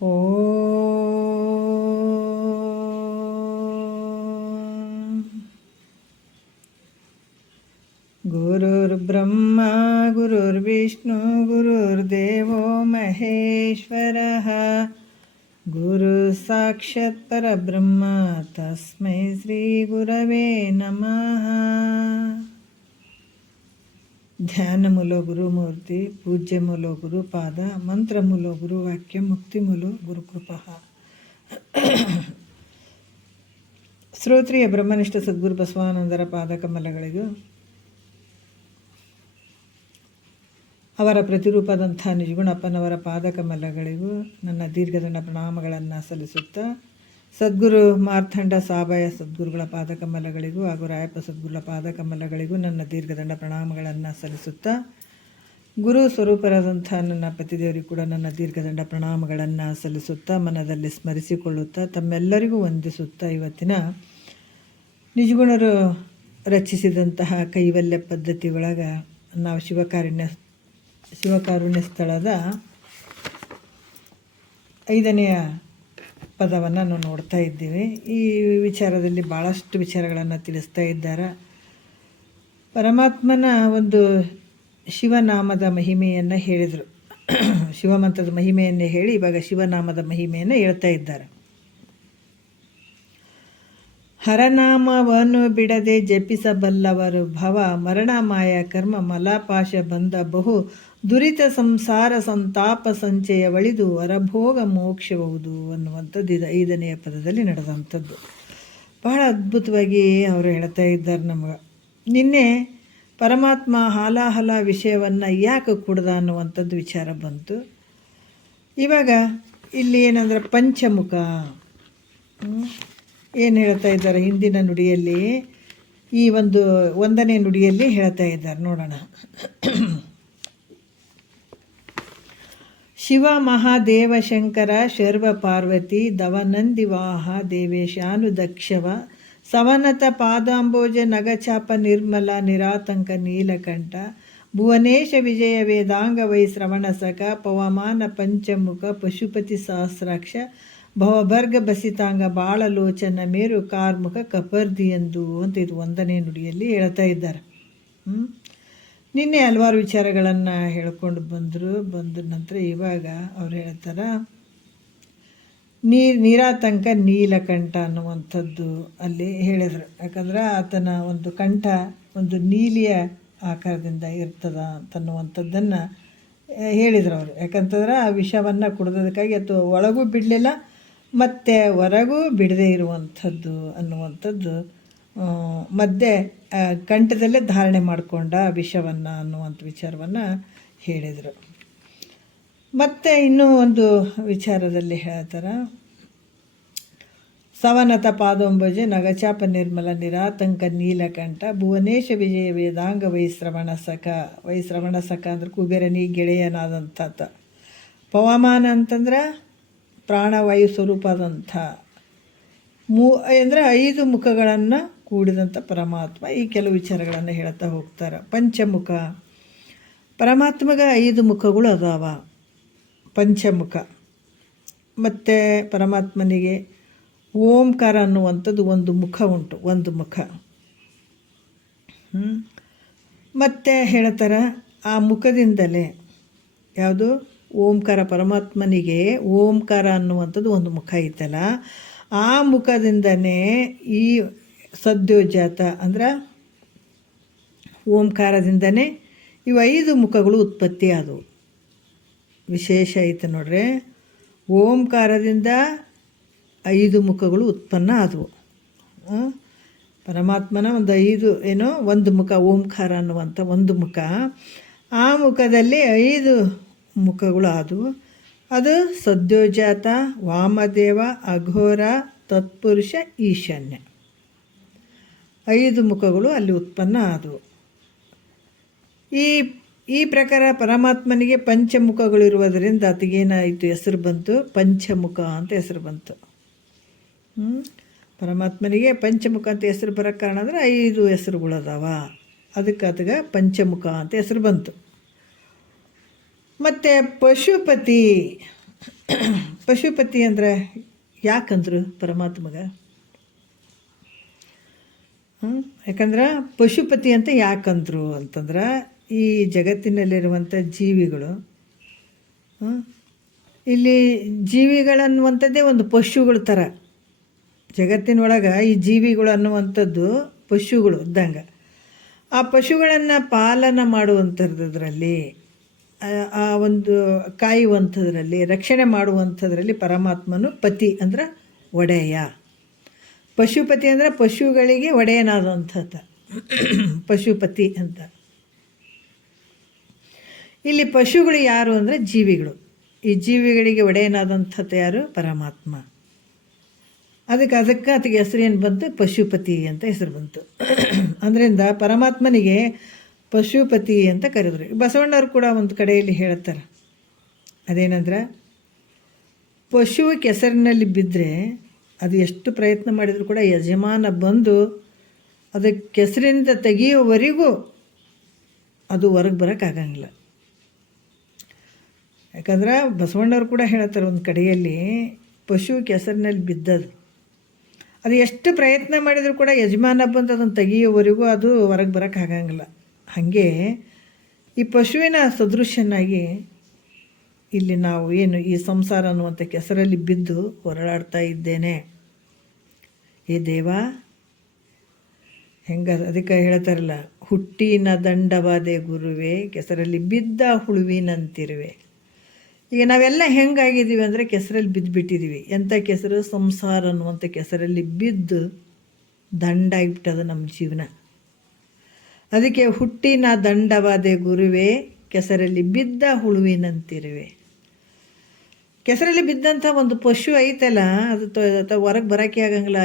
ಓಂ ಗುರುರ್ಬ್ರಹ್ಮ ಗುರುರ್ವಿಷ್ಣು ಗುರುರ್ದೇವೋ ಮಹೇಶ್ವರಃ ಗುರು ಸಾಕ್ಷಾತ್ ಪರಬ್ರಹ್ಮ ತಸ್ಮೈ ಶ್ರೀ ಗುರವೇ ನಮಃ. ಧ್ಯಾನ ಮೂಲ ಗುರುಮೂರ್ತಿ, ಪೂಜ್ಯ ಮೂಲ ಗುರುಪಾದ, ಮಂತ್ರ ಮೂಲ ಗುರುವಾಕ್ಯ, ಮುಕ್ತಿ ಮೂಲ ಗುರುಕೃಪಃ. ಶ್ರೋತ್ರಿಯ ಬ್ರಹ್ಮನಿಷ್ಠ ಸದ್ಗುರು ಬಸವಾನಂದರ ಪಾದಕಮಲಗಳಿಗೂ ಅವರ ಪ್ರತಿರೂಪದಂಥ ನಿಜಗುಣಪ್ಪನವರ ಪಾದಕಮಲಗಳಿಗೂ ನನ್ನ ದೀರ್ಘದಂಡ ಪ್ರಣಾಮಗಳನ್ನು ಸಲ್ಲಿಸುತ್ತಾ, ಸದ್ಗುರು ಮಾರ್ಥಂಡ ಸಾಬಯ ಸದ್ಗುರುಗಳ ಪಾದಕಮಲಗಳಿಗೂ ಹಾಗೂ ರಾಯಪ್ಪ ಸದ್ಗುರುಗಳ ಪಾದಕಮಲಗಳಿಗೂ ನನ್ನ ದೀರ್ಘದಂಡ ಪ್ರಣಾಮಗಳನ್ನು ಸಲ್ಲಿಸುತ್ತಾ, ಗುರು ಸ್ವರೂಪರಾದಂಥ ನನ್ನ ಪತಿದೇವರಿಗೂ ಕೂಡ ನನ್ನ ದೀರ್ಘದಂಡ ಪ್ರಣಾಮಗಳನ್ನು ಸಲ್ಲಿಸುತ್ತಾ, ಮನದಲ್ಲಿ ಸ್ಮರಿಸಿಕೊಳ್ಳುತ್ತಾ, ತಮ್ಮೆಲ್ಲರಿಗೂ ವಂದಿಸುತ್ತಾ, ಇವತ್ತಿನ ನಿಜಗುಣರು ರಚಿಸಿದಂತಹ ಕೈವಲ್ಯ ಪದ್ಧತಿ ಒಳಗೆ ನಾವು ಶಿವಕಾರುಣ್ಯ ಸ್ಥಳದ 5ನೆಯ ಪದವನ್ನು ನಾವು ನೋಡ್ತಾ ಇದ್ದೀವಿ. ಈ ವಿಚಾರದಲ್ಲಿ ಭಾಳಷ್ಟು ವಿಚಾರಗಳನ್ನು ತಿಳಿಸ್ತಾ ಇದ್ದಾರೆ. ಪರಮಾತ್ಮನ ಒಂದು ಶಿವನಾಮದ ಮಹಿಮೆಯನ್ನು ಹೇಳಿದರು. ಶಿವಮಂತ್ರದ ಮಹಿಮೆಯನ್ನೇ ಹೇಳಿ ಇವಾಗ ಶಿವನಾಮದ ಮಹಿಮೆಯನ್ನು ಹೇಳ್ತಾ ಇದ್ದಾರೆ. ಹರನಾಮವನ್ನು ಬಿಡದೆ ಜಪಿಸಬಲ್ಲವರು ಭವ ಮರಣ ಮಾಯ ಕರ್ಮ ಮಲಾಪಾಶ ಬಂದ ಬಹು ದುರಿತ ಸಂಸಾರ ಸಂತಾಪ ಸಂಚಯ ಒಳಿದು ವರಭೋಗ ಮೋಕ್ಷಬಹುದು ಅನ್ನುವಂಥದ್ದು ಇದು 5ನೆಯ ಪದದಲ್ಲಿ ನಡೆದಂಥದ್ದು. ಬಹಳ ಅದ್ಭುತವಾಗಿ ಅವರು ಹೇಳ್ತಾ ಇದ್ದಾರೆ ನಮಗೆ. ನಿನ್ನೆ ಪರಮಾತ್ಮ ಹಾಲಾಹಲ ವಿಷಯವನ್ನು ಯಾಕೆ ಕುಡ್ದ ಅನ್ನುವಂಥದ್ದು ವಿಚಾರ ಬಂತು. ಇವಾಗ ಇಲ್ಲಿ ಏನಂದ್ರೆ ಪಂಚಮುಖ ಏನು ಹೇಳ್ತಾ ಇದ್ದಾರೆ ಹಿಂದಿನ ನುಡಿಯಲ್ಲಿ, ಈ ಒಂದು 1ನೇ ನುಡಿಯಲ್ಲಿ ಹೇಳ್ತಾ ಇದ್ದಾರೆ. ನೋಡೋಣ. ಶಿವ ಮಹಾದೇವ ಶಂಕರ ಶರ್ವ ಪಾರ್ವತಿ ದವನಂದಿವಾಹ ದೇವೇಶಾನುದಕ್ಷವ ಸವನತ ಪಾದಾಂಬೋಜ ನಗಚಾಪ ನಿರ್ಮಲ ನಿರಾತಂಕ ನೀಲಕಂಠ ಭುವನೇಶ ವಿಜಯ ವೇದಾಂಗ ವೈ ಶ್ರವಣ ಸಖ ಪವಮಾನ ಪಂಚಮುಖ ಪಶುಪತಿ ಸಹಸ್ರಾಕ್ಷ ಭವಭರ್ಗ ಬಸಿತಾಂಗ ಬಾಳಲೋಚನ ಮೇರು ಕಾರ್ಮುಖ ಕಪರ್ದಿಯಂದು ಅಂತ ಇದು 1ನೇ ನುಡಿಯಲ್ಲಿ ಹೇಳ್ತಾ ಇದ್ದಾರೆ. ನಿನ್ನೆ ಹಲವಾರು ವಿಚಾರಗಳನ್ನು ಹೇಳ್ಕೊಂಡು ಬಂದ ನಂತರ ಇವಾಗ ಅವ್ರು ಹೇಳ್ತಾರೆ ನೀರಾತಂಕ ನೀಲಕಂಠ ಅನ್ನುವಂಥದ್ದು ಅಲ್ಲಿ ಹೇಳಿದರು. ಯಾಕಂದ್ರೆ ಆತನ ಒಂದು ಕಂಠ ಒಂದು ನೀಲಿಯ ಆಕಾರದಿಂದ ಇರ್ತದ ಅಂತನ್ನುವಂಥದ್ದನ್ನು ಹೇಳಿದರು ಅವರು. ಯಾಕಂತಂದ್ರೆ ಆ ವಿಷವನ್ನು ಕುಡಿದೋದಕ್ಕಾಗಿ ಅಥವಾ ಒಳಗೂ ಬಿಡಲಿಲ್ಲ ಮತ್ತು ಹೊರಗೂ ಬಿಡದೇ ಇರುವಂಥದ್ದು ಅನ್ನುವಂಥದ್ದು, ಮಧ್ಯೆ ಕಂಠದಲ್ಲೇ ಧಾರಣೆ ಮಾಡಿಕೊಂಡ ವಿಷವನ್ನು ಅನ್ನುವಂಥ ವಿಚಾರವನ್ನು ಹೇಳಿದರು. ಮತ್ತು ಇನ್ನೂ ಒಂದು ವಿಚಾರದಲ್ಲಿ ಹೇಳ್ತಾರೆ, ಸವನತ ಪಾದೋಂಬಜೆ ನಗಚಾಪ ನಿರ್ಮಲ ನಿರಾತಂಕ ನೀಲಕಂಠ ಭುವನೇಶ ವಿಜಯ ವೇದಾಂಗ ವೈಶ್ರವಣ ಸಖ ಅಂದ್ರೆ ಕುಬೇರನಿ ಗೆಳೆಯನಾದಂಥ ಪವಮಾನ ಅಂತಂದ್ರೆ ಪ್ರಾಣವಾಯು ಸ್ವರೂಪದಂಥ ಅಂದರೆ 5 ಮುಖಗಳನ್ನು ಕೂಡಿದಂಥ ಪರಮಾತ್ಮ. ಈ ಕೆಲವು ವಿಚಾರಗಳನ್ನು ಹೇಳ್ತಾ ಹೋಗ್ತಾರೆ. ಪಂಚಮುಖ ಪರಮಾತ್ಮಗೆ 5 ಮುಖಗಳು ಅದಾವ, ಪಂಚಮುಖ. ಮತ್ತು ಪರಮಾತ್ಮನಿಗೆ ಓಂಕಾರ ಅನ್ನುವಂಥದ್ದು ಒಂದು ಮುಖ ಉಂಟು, ಒಂದು ಮುಖ. ಮತ್ತು ಹೇಳ್ತಾರೆ ಆ ಮುಖದಿಂದಲೇ ಯಾವುದು ಓಂಕಾರ, ಪರಮಾತ್ಮನಿಗೆ ಓಂಕಾರ ಅನ್ನುವಂಥದ್ದು ಒಂದು ಮುಖ ಐತಲ್ಲ, ಆ ಮುಖದಿಂದನೇ ಈ ಸದ್ಯೋಜಾತ ಅಂದ್ರೆ ಓಂಕಾರದಿಂದನೇ ಇವು 5 ಮುಖಗಳು ಉತ್ಪತ್ತಿ ಆದವು. ವಿಶೇಷ ಐತೆ ನೋಡ್ರಿ, ಓಂಕಾರದಿಂದ 5 ಮುಖಗಳು ಉತ್ಪನ್ನ ಆದವು. ಪರಮಾತ್ಮನ ಒಂದು 5 ಒಂದು ಮುಖ ಓಂಕಾರ ಅನ್ನುವಂಥ ಒಂದು ಮುಖ, ಆ ಮುಖದಲ್ಲಿ 5 ಮುಖಗಳು ಆದವು. ಅದು ಸದ್ಯೋಜಾತ, ವಾಮದೇವ, ಅಘೋರ, ತತ್ಪುರುಷ, ಈಶಾನ್ಯ 5 ಮುಖಗಳು ಅಲ್ಲಿ ಉತ್ಪನ್ನ ಆದವು. ಈ ಪ್ರಕಾರ ಪರಮಾತ್ಮನಿಗೆ ಪಂಚಮುಖಗಳಿರುವುದರಿಂದ ಆತಗೇನಾಯಿತು, ಹೆಸರು ಬಂತು ಪಂಚಮುಖ ಅಂತ ಹೆಸರು ಬಂತು. ಪರಮಾತ್ಮನಿಗೆ ಪಂಚಮುಖ ಅಂತ ಹೆಸರು ಬರೋ ಕಾರಣ ಅಂದರೆ 5 ಹೆಸರುಗಳದಾವ, ಅದಕ್ಕೆ ಆತಗೆ ಪಂಚಮುಖ ಅಂತ ಹೆಸರು ಬಂತು. ಮತ್ತು ಪಶುಪತಿ ಪಶುಪತಿ ಅಂದರೆ ಯಾಕಂದ್ರು ಪರಮಾತ್ಮಗ? ಯಾಕಂದ್ರೆ ಪಶುಪತಿ ಅಂತ ಯಾಕಂದ್ರು ಅಂತಂದ್ರೆ ಈ ಜಗತ್ತಿನಲ್ಲಿರುವಂಥ ಜೀವಿಗಳು, ಇಲ್ಲಿ ಜೀವಿಗಳನ್ನುವಂಥದ್ದೇ ಒಂದು ಪಶುಗಳ ಥರ. ಜಗತ್ತಿನೊಳಗೆ ಈ ಜೀವಿಗಳು ಅನ್ನುವಂಥದ್ದು ಪಶುಗಳು ಇದ್ದಂಗೆ. ಆ ಪಶುಗಳನ್ನು ಪಾಲನ ಮಾಡುವಂಥದ್ರಲ್ಲಿ, ಆ ಒಂದು ಕಾಯುವಂಥದ್ರಲ್ಲಿ, ರಕ್ಷಣೆ ಮಾಡುವಂಥದ್ರಲ್ಲಿ ಪರಮಾತ್ಮನು ಪತಿ ಅಂದ್ರೆ ಒಡೆಯ. ಪಶುಪತಿ ಅಂದರೆ ಪಶುಗಳಿಗೆ ಒಡೆಯನಾದಂಥದ್ದು ಪಶುಪತಿ ಅಂತ. ಇಲ್ಲಿ ಪಶುಗಳು ಯಾರು ಅಂದರೆ ಜೀವಿಗಳು. ಈ ಜೀವಿಗಳಿಗೆ ಒಡೆಯನಾದಂಥದ್ದು ಯಾರು? ಪರಮಾತ್ಮ. ಅದಕ್ಕೆ ಹೆಸರು ಏನು ಬಂತು? ಪಶುಪತಿ ಅಂತ ಹೆಸರು ಬಂತು. ಅದರಿಂದ ಪರಮಾತ್ಮನಿಗೆ ಪಶುಪತಿ ಅಂತ ಕರೆದರು. ಬಸವಣ್ಣವ್ರು ಕೂಡ ಒಂದು ಕಡೆಯಲ್ಲಿ ಹೇಳ್ತಾರೆ, ಅದೇನಂದ್ರೆ ಪಶು ಕೆಸರಿನಲ್ಲಿ ಬಿದ್ದರೆ ಅದು ಎಷ್ಟು ಪ್ರಯತ್ನ ಮಾಡಿದರೂ ಕೂಡ ಯಜಮಾನ ಬಂದು ಅದಕ್ಕೆ ಕೆಸರಿಂದ ತೆಗೆಯೋವರೆಗೂ ಅದು ಹೊರಗೆ ಬರೋಕ್ಕಾಗಂಗಿಲ್ಲ. ಯಾಕಂದ್ರೆ ಬಸವಣ್ಣವ್ರು ಕೂಡ ಹೇಳ್ತಾರೆ ಒಂದು ಕಡೆಯಲ್ಲಿ, ಪಶು ಕೆಸರಿನಲ್ಲಿ ಬಿದ್ದದು ಅದು ಎಷ್ಟು ಪ್ರಯತ್ನ ಮಾಡಿದರೂ ಕೂಡ ಯಜಮಾನ ಬಂದು ಅದನ್ನು ತೆಗೆಯೋವರೆಗೂ ಅದು ಹೊರಗೆ ಬರೋಕ್ಕಾಗಂಗಿಲ್ಲ. ಹಾಗೆ ಈ ಪಶುವಿನ ಸದೃಶ್ಯನಾಗಿ ಇಲ್ಲಿ ನಾವು ಏನು ಈ ಸಂಸಾರ ಅನ್ನುವಂಥ ಕೆಸರಲ್ಲಿ ಬಿದ್ದು ಹೊರಳಾಡ್ತಾ ಇದ್ದೇನೆ. ಏ ದೇವ, ಹೆಂಗ ಅದಕ್ಕೆ ಹೇಳ್ತಾರಲ್ಲ, ಹುಟ್ಟಿನ ದಂಡವಾದೆ ಗುರುವೆ, ಕೆಸರಲ್ಲಿ ಬಿದ್ದ ಹುಳುವಿನಂತಿರುವೆ. ಈಗ ನಾವೆಲ್ಲ ಹೆಂಗಾಗಿದ್ದೀವಿ ಅಂದರೆ ಕೆಸರಲ್ಲಿ ಬಿದ್ದುಬಿಟ್ಟಿದ್ದೀವಿ. ಎಂಥ ಕೆಸರು? ಸಂಸಾರ ಅನ್ನುವಂಥ ಕೆಸರಲ್ಲಿ ಬಿದ್ದು ದಂಡಾಗಿಬಿಟ್ಟದು ನಮ್ಮ ಜೀವನ. ಅದಕ್ಕೆ ಹುಟ್ಟಿನ ದಂಡವಾದೆ ಗುರುವೆ, ಕೆಸರಲ್ಲಿ ಬಿದ್ದ ಹುಳುವಿನಂತಿರುವೆ. ಕೆಸರಲ್ಲಿ ಬಿದ್ದಂಥ ಒಂದು ಪಶು ಐತಲ್ಲ, ಅದು ಹೊರಗೆ ಬರೋಕ್ಕೆ ಆಗಂಗಿಲ್ಲ.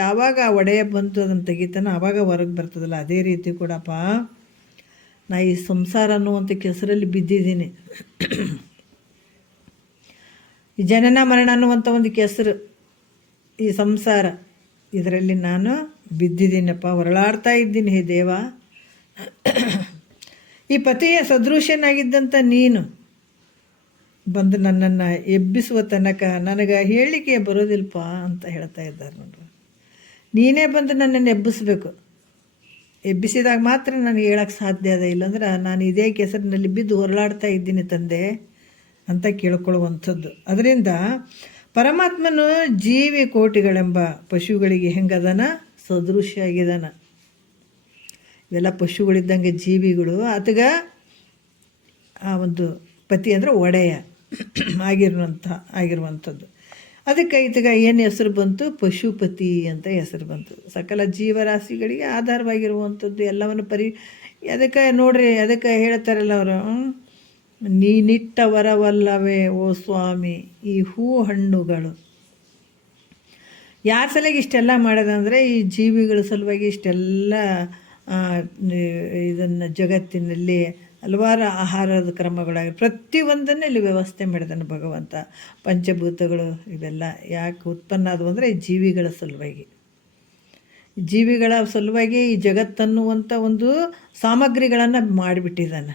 ಯಾವಾಗ ಆ ಒಡೆಯ ಬಂತು ಅದನ್ನು ತೆಗಿತಾನೋ ಆವಾಗ ಹೊರಗೆ ಬರ್ತದಲ್ಲ. ಅದೇ ರೀತಿ ಕೂಡಪ್ಪ ನಾ ಈ ಸಂಸಾರ ಅನ್ನುವಂಥ ಕೆಸರಲ್ಲಿ ಬಿದ್ದಿದ್ದೀನಿ. ಈ ಜನನ ಮರಣ ಅನ್ನುವಂಥ ಒಂದು ಕೆಸರು, ಈ ಸಂಸಾರ, ಇದರಲ್ಲಿ ನಾನು ಬಿದ್ದಿದ್ದೀನಪ್ಪ, ಹೊರಳಾಡ್ತಾ ಇದ್ದೀನಿ. ಹೇ ದೇವ, ಈ ಪತಿಯ ಸದೃಶ್ಯನಾಗಿದ್ದಂಥ ನೀನು ಬಂದು ನನ್ನನ್ನು ಎಬ್ಬಿಸುವ ತನಕ ನನಗೆ ಹೇಳಲಿಕ್ಕೆ ಬರೋದಿಲ್ಪ ಅಂತ ಹೇಳ್ತಾ ಇದ್ದಾರೆ ನೋಡ್ರಿ. ನೀನೇ ಬಂದು ನನ್ನನ್ನು ಎಬ್ಬಿಸ್ಬೇಕು. ಎಬ್ಬಿಸಿದಾಗ ಮಾತ್ರ ನನಗೆ ಹೇಳೋಕ್ಕೆ ಸಾಧ್ಯ ಅದ. ಇಲ್ಲಾಂದ್ರೆ ನಾನು ಇದೇ ಕೆಸರಿನಲ್ಲಿ ಬಿದ್ದು ಹೊರಳಾಡ್ತಾ ಇದ್ದೀನಿ ತಂದೆ ಅಂತ ಕೇಳ್ಕೊಳ್ಳುವಂಥದ್ದು. ಅದರಿಂದ ಪರಮಾತ್ಮನು ಜೀವಿ ಕೋಟಿಗಳೆಂಬ ಪಶುಗಳಿಗೆ ಹೆಂಗದನ? ಸದೃಶ್ಯ ಆಗಿದಾನ. ಇವೆಲ್ಲ ಪಶುಗಳಿದ್ದಂಗೆ ಜೀವಿಗಳು. ಆತಗ ಆ ಒಂದು ಪತಿ ಅಂದರೆ ಒಡೆಯ ಆಗಿರುವಂಥದ್ದು. ಅದಕ್ಕೆ ಈತಗ ಏನು ಹೆಸರು ಬಂತು? ಪಶುಪತಿ ಅಂತ ಹೆಸರು ಬಂತು. ಸಕಲ ಜೀವರಾಶಿಗಳಿಗೆ ಆಧಾರವಾಗಿರುವಂಥದ್ದು ಎಲ್ಲವನ್ನು ಅದಕ್ಕೆ ನೋಡ್ರಿ, ಅದಕ್ಕೆ ಹೇಳ್ತಾರಲ್ಲ ಅವರು, ನೀನಿಟ್ಟ ವರವಲ್ಲವೇ ಓ ಸ್ವಾಮಿ ಈ ಹೂ ಹಣ್ಣುಗಳು. ಯಾರ ಸಲುವಾಗಿ ಇಷ್ಟೆಲ್ಲ ಮಾಡೋದಂದರೆ ಈ ಜೀವಿಗಳ ಸಲುವಾಗಿ ಇಷ್ಟೆಲ್ಲ ಇದನ್ನು ಜಗತ್ತಿನಲ್ಲಿ ಹಲವಾರು ಆಹಾರದ ಕ್ರಮಗಳಾಗಿ ಪ್ರತಿಯೊಂದನ್ನು ಇಲ್ಲಿ ವ್ಯವಸ್ಥೆ ಮಾಡಿದಾನೆ ಭಗವಂತ. ಪಂಚಭೂತಗಳು ಇವೆಲ್ಲ ಯಾಕೆ ಉತ್ಪನ್ನ ಆದವು ಅಂದರೆ ಜೀವಿಗಳ ಸಲುವಾಗಿ. ಜೀವಿಗಳ ಸಲುವಾಗಿ ಈ ಜಗತ್ತನ್ನುವಂಥ ಒಂದು ಸಾಮಗ್ರಿಗಳನ್ನು ಮಾಡಿಬಿಟ್ಟಿದ್ದಾನೆ.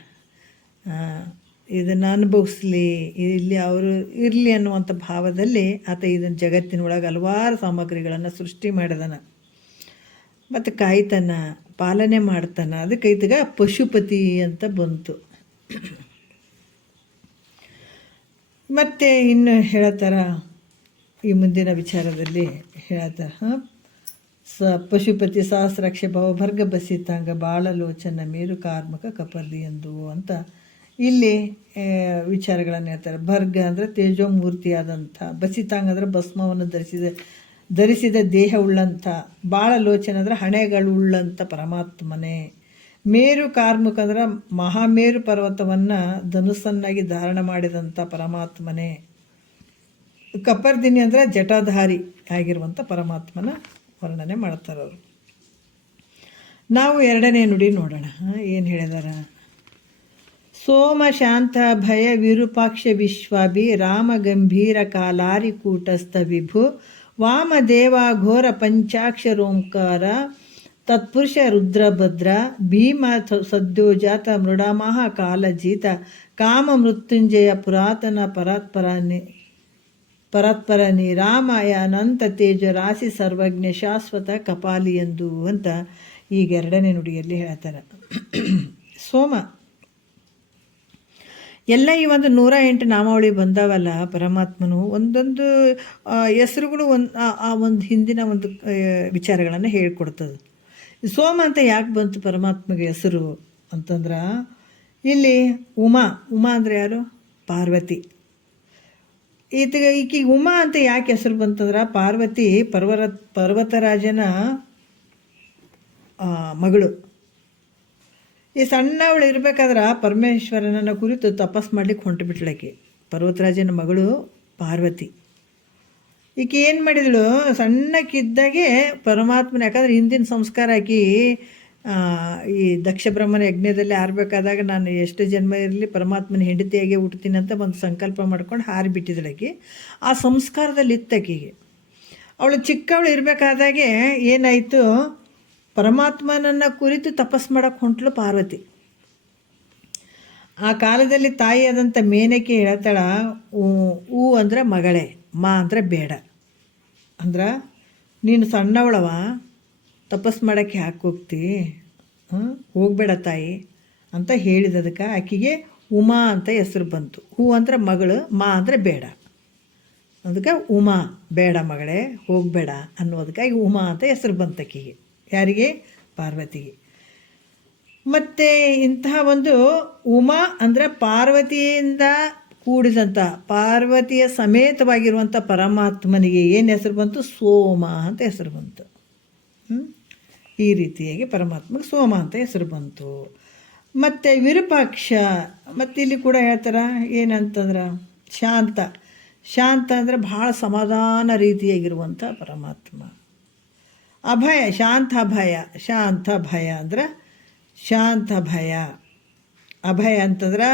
ಇದನ್ನು ಅನುಭವಿಸ್ಲಿ, ಇಲ್ಲಿ ಅವರು ಇರಲಿ ಅನ್ನುವಂಥ ಭಾವದಲ್ಲಿ ಆತ ಇದನ್ನು ಜಗತ್ತಿನೊಳಗೆ ಹಲವಾರು ಸಾಮಗ್ರಿಗಳನ್ನು ಸೃಷ್ಟಿ ಮಾಡಿದಾನೆ. ಮತ್ತು ಕಾಯ್ತಾನ, ಪಾಲನೆ ಮಾಡ್ತಾನೆ. ಅದಕ್ಕೆ ಇದೀಗ ಪಶುಪತಿ ಅಂತ ಬಂತು. ಮತ್ತು ಇನ್ನು ಹೇಳ್ತಾರ ಈ ಮುಂದಿನ ವಿಚಾರದಲ್ಲಿ ಹೇಳ್ತಾರೆ, ಪಶುಪತಿ ಸಹಸ್ರಾಕ್ಷ ಭವಭರ್ಗ ಬಸಿತಾಂಗ ಬಾಳಲೋಚನ ಮೇರು ಕಾರ್ಮಕ ಕಪರ್ದಿ ಎಂದು ಅಂತ ಇಲ್ಲಿ ವಿಚಾರಗಳನ್ನು ಹೇಳ್ತಾರೆ. ಭರ್ಗ ಅಂದರೆ ತೇಜೋಮೂರ್ತಿಯಾದಂಥ, ಬಸಿತಾಂಗ ಅಂದರೆ ಭಸ್ಮವನ್ನು ಧರಿಸಿದ ದೇಹ ಉಳ್ಳಂಥ, ಬಾಳಲೋಚನ ಅಂದರೆ ಹಣೆಗಳುಳ್ಳಂಥ ಪರಮಾತ್ಮನೇ. ಮೇರು ಕಾರ್ಮುಕ ಅಂದ್ರೆ ಮಹಾಮೇರು ಪರ್ವತವನ್ನು ಧನುಸ್ಸನ್ನಾಗಿ ಧಾರಣ ಮಾಡಿದಂಥ ಪರಮಾತ್ಮನೇ. ಕಪರ್ದಿನಿ ಅಂದರೆ ಜಟಾಧಾರಿ ಆಗಿರುವಂಥ ಪರಮಾತ್ಮನ ವರ್ಣನೆ ಮಾಡ್ತಾರೆ ಅವರು. ನಾವು ಎರಡನೇ ನುಡಿ ನೋಡೋಣ, ಏನು ಹೇಳಿದಾರ. ಸೋಮ ಶಾಂತ ಭಯ ವಿರೂಪಾಕ್ಷ ವಿಶ್ವಾಭಿ ರಾಮ ಗಂಭೀರ ಕಾಲಾರಿ ಕೂಟಸ್ಥ ವಿಭು ವಾಮದೇವ ಘೋರ ಪಂಚಾಕ್ಷರೋಂಕಾರ ತತ್ಪುರುಷ ರುದ್ರಭದ್ರ ಭೀಮ ಸದ್ಯೋಜಾತ ಮೃಡಾಮಹ ಕಾಲಜೀತ ಕಾಮ ಮೃತ್ಯುಂಜಯ ಪುರಾತನ ಪರಾತ್ಪರನಿ ರಾಮಾಯ ಅನಂತ ತೇಜ ರಾಶಿ ಸರ್ವಜ್ಞ ಶಾಶ್ವತ ಕಪಾಲಿ ಎಂದು ಅಂತ ಈಗ ಎರಡನೇ ನುಡಿಯಲ್ಲಿ ಹೇಳ್ತಾರೆ. ಸೋಮ ಎಲ್ಲ ಈ ಒಂದು 108 ನಾಮಾವಳಿ ಬಂದಾವಲ್ಲ, ಪರಮಾತ್ಮನು ಒಂದೊಂದು ಹೆಸರುಗಳು ಆ ಒಂದು ಹಿಂದಿನ ಒಂದು ವಿಚಾರಗಳನ್ನು ಹೇಳ್ಕೊಡ್ತದೆ. ಸೋಮ ಅಂತ ಯಾಕೆ ಬಂತು ಪರಮಾತ್ಮಗೆ ಹೆಸರು ಅಂತಂದ್ರೆ, ಇಲ್ಲಿ ಉಮಾ ಅಂದರೆ ಯಾರು? ಪಾರ್ವತಿ. ಈಕೆಗೆ ಉಮಾ ಅಂತ ಯಾಕೆ ಹೆಸರು ಬಂತಂದ್ರೆ, ಪಾರ್ವತಿ ಪರ್ವತರಾಜನ ಮಗಳು. ಈ ಸಣ್ಣವಳು ಇರಬೇಕಾದ್ರೆ ಪರಮೇಶ್ವರನನ್ನು ಕುರಿತು ತಪಸ್ ಮಾಡ್ಲಿಕ್ಕೆ ಹೊಂಟು ಬಿಟ್ಲಕ್ಕೆ. ಪರ್ವತರಾಜನ ಮಗಳು ಪಾರ್ವತಿ. ಈಕೆ ಏನು ಮಾಡಿದಳು, ಸಣ್ಣಕ್ಕಿದ್ದಾಗೆ ಪರಮಾತ್ಮನ, ಯಾಕಂದ್ರೆ ಹಿಂದಿನ ಸಂಸ್ಕಾರ ಆಕಿ ಈ ದಕ್ಷ ಬ್ರಹ್ಮನ ಯಜ್ಞದಲ್ಲಿ ಹಾರಬೇಕಾದಾಗ ನಾನು ಎಷ್ಟು ಜನ್ಮ ಇರಲಿ ಪರಮಾತ್ಮನ ಹೆಂಡತಿಯಾಗೆ ಹುಟ್ತೀನಿ ಅಂತ ಒಂದು ಸಂಕಲ್ಪ ಮಾಡ್ಕೊಂಡು ಹಾರಿಬಿಟ್ಟಿದಳಾಕಿ. ಆ ಸಂಸ್ಕಾರದಲ್ಲಿ ಇತ್ತಕೀಗೆ. ಅವಳು ಚಿಕ್ಕವಳು ಇರಬೇಕಾದಾಗೆ ಏನಾಯಿತು, ಪರಮಾತ್ಮನನ್ನು ಕುರಿತು ತಪಸ್ ಮಾಡೋಕ್ಕೆ ಹೊಂಟ್ಲು ಪಾರ್ವತಿ. ಆ ಕಾಲದಲ್ಲಿ ತಾಯಿಯಾದಂಥ ಮೇನಕೆ ಹೇಳ್ತಾಳ, ಹೂ ಅಂದ್ರೆ ಮಗಳೇ, ಮಾ ಅಂದರೆ ಬೇಡ, ಅಂದ್ರೆ ನೀನು ಸಣ್ಣವಳವ, ತಪಸ್ ಮಾಡೋಕ್ಕೆ ಯಾಕೆ ಹೋಗ್ತಿ, ಹೋಗಬೇಡ ತಾಯಿ ಅಂತ ಹೇಳಿದದಕ್ಕೆ ಆಕೆಗೆ ಉಮಾ ಅಂತ ಹೆಸರು ಬಂತು. ಹೂ ಅಂದ್ರೆ ಮಗಳು, ಮಾ ಅಂದರೆ ಬೇಡ, ಅದಕ್ಕೆ ಉಮಾ, ಬೇಡ ಮಗಳೇ ಹೋಗಬೇಡ ಅನ್ನೋದಕ್ಕಾಗಿ ಉಮಾ ಅಂತ ಹೆಸರು ಬಂತು ಆಕೆಗೆ. ಯಾರಿಗೆ? ಪಾರ್ವತಿಗೆ. ಮತ್ತು ಇಂತಹ ಒಂದು ಉಮಾ ಅಂದರೆ ಪಾರ್ವತಿಯಿಂದ ಕೂಡಿದಂಥ, ಪಾರ್ವತಿಯ ಸಮೇತವಾಗಿರುವಂಥ ಪರಮಾತ್ಮನಿಗೆ ಏನು ಹೆಸರು ಬಂತು? ಸೋಮ ಅಂತ ಹೆಸರು ಬಂತು. ಈ ರೀತಿಯಾಗಿ ಪರಮಾತ್ಮಗೆ ಸೋಮ ಅಂತ ಹೆಸರು ಬಂತು. ಮತ್ತು ವಿರೂಪಾಕ್ಷ, ಮತ್ತು ಇಲ್ಲಿ ಕೂಡ ಹೇಳ್ತಾರೆ ಏನಂತಂದ್ರೆ ಶಾಂತ. ಶಾಂತ ಅಂದರೆ ಭಾಳ ಸಮಾಧಾನ ರೀತಿಯಾಗಿರುವಂಥ ಪರಮಾತ್ಮ. ಅಭಯ, ಶಾಂತ ಭಯ. ಶಾಂತ ಭಯ ಅಂದ್ರೆ ಶಾಂತ ಭಯ. ಅಭಯ ಅಂತಂದ್ರೆ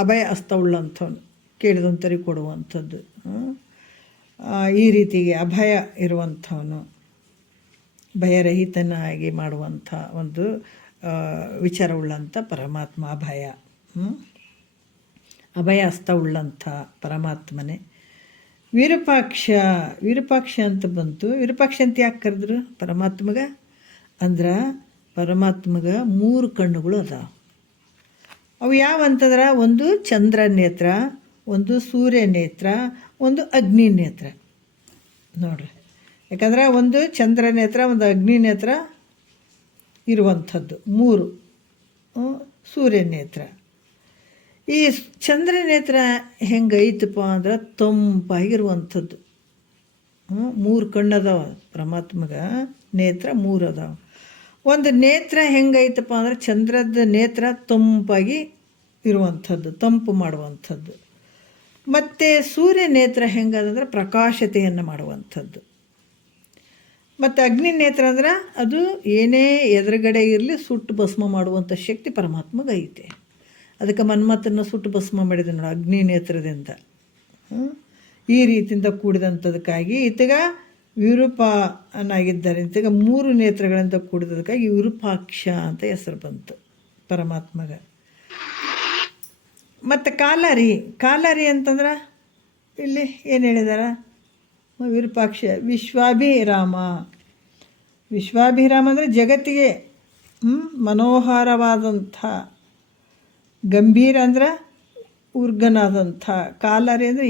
ಅಭಯ ಹಸ್ತವುಳ್ಳಂಥವ್ನು, ಕೇಳಿದಂಥವ್ರಿಗೆ ಕೊಡುವಂಥದ್ದು. ಈ ರೀತಿಗೆ ಅಭಯ ಇರುವಂಥವನು, ಭಯರಹಿತನಾಗಿ ಮಾಡುವಂಥ ಒಂದು ವಿಚಾರವುಳ್ಳಂಥ ಪರಮಾತ್ಮ ಅಭಯ. ಅಭಯ ಹಸ್ತವುಳ್ಳಂಥ ಪರಮಾತ್ಮನೇ. ವಿರೂಪಾಕ್ಷ ಅಂತ ಬಂತು. ವಿರೂಪಾಕ್ಷ ಅಂತ ಯಾಕೆ ಕರೆದ್ರು ಪರಮಾತ್ಮಗೆ ಅಂದ್ರೆ, ಪರಮಾತ್ಮಗೆ 3 ಕಣ್ಣುಗಳು ಅದಾವೆ. ಅವು ಯಾವ ಅಂತಂದ್ರೆ, ಒಂದು ಚಂದ್ರ ನೇತ್ರ, ಒಂದು ಸೂರ್ಯ ನೇತ್ರ, ಒಂದು ಅಗ್ನಿ ನೇತ್ರ. ನೋಡ್ರಿ, ಯಾಕಂದ್ರೆ ಒಂದು ಚಂದ್ರ ನೇತ್ರ, ಒಂದು ಅಗ್ನಿ ನೇತ್ರ ಇರುವಂಥದ್ದು 3. ಸೂರ್ಯ ನೇತ್ರ. ಈ ಚಂದ್ರ ನೇತ್ರ ಹೆಂಗೈತಪ್ಪ ಅಂದ್ರೆ ತಂಪಾಗಿರುವಂಥದ್ದು. 3 ಕಣ್ಣು ಅದಾವ ಪರಮಾತ್ಮಗೆ, ನೇತ್ರ 3 ಅದಾವ. ಒಂದು ನೇತ್ರ ಹೆಂಗೈತಪ್ಪ ಅಂದ್ರೆ, ಚಂದ್ರದ ನೇತ್ರ ತಂಪಾಗಿ ಇರುವಂಥದ್ದು, ತಂಪು ಮಾಡುವಂಥದ್ದು. ಮತ್ತು ಸೂರ್ಯ ನೇತ್ರ ಹೆಂಗದಂದ್ರೆ ಪ್ರಕಾಶತೆಯನ್ನು ಮಾಡುವಂಥದ್ದು. ಮತ್ತು ಅಗ್ನಿ ನೇತ್ರ ಅಂದ್ರೆ ಅದು ಏನೇ ಎದುರುಗಡೆ ಇರಲಿ ಸುಟ್ಟು ಭಸ್ಮ ಮಾಡುವಂಥ ಶಕ್ತಿ ಪರಮಾತ್ಮಗೆ ಐತೆ. ಅದಕ್ಕೆ ಮನ್ಮಥನ ಸುಟ್ಟು ಭಸ್ಮ ಮಾಡಿದ ನೋಡಿ ಅಗ್ನಿ ನೇತ್ರದಿಂದ. ಈ ರೀತಿಯಿಂದ ಕೂಡಿದಂಥದಕ್ಕಾಗಿ ಈತಗ ವಿರೂಪನಾಗಿದ್ದಾರೆ. ಈತಗ 3 ನೇತ್ರಗಳಿಂದ ಕೂಡಿದದಕ್ಕಾಗಿ ವಿರೂಪಾಕ್ಷ ಅಂತ ಹೆಸರು ಬಂತು ಪರಮಾತ್ಮಗೆ. ಮತ್ತು ಕಾಲಾರಿ ಅಂತಂದ್ರೆ ಇಲ್ಲಿ ಏನು ಹೇಳಿದಾರ, ವಿರೂಪಾಕ್ಷ ವಿಶ್ವಾಭಿರಾಮ. ವಿಶ್ವಾಭಿರಾಮ ಅಂದರೆ ಜಗತ್ತಿಗೆ ಮನೋಹರವಾದಂಥ, ಗಂಭೀರ ಅಂದ್ರೆ ಉರ್ಗನಾದಂಥ. ಕಾಲಾರಿ ಅಂದರೆ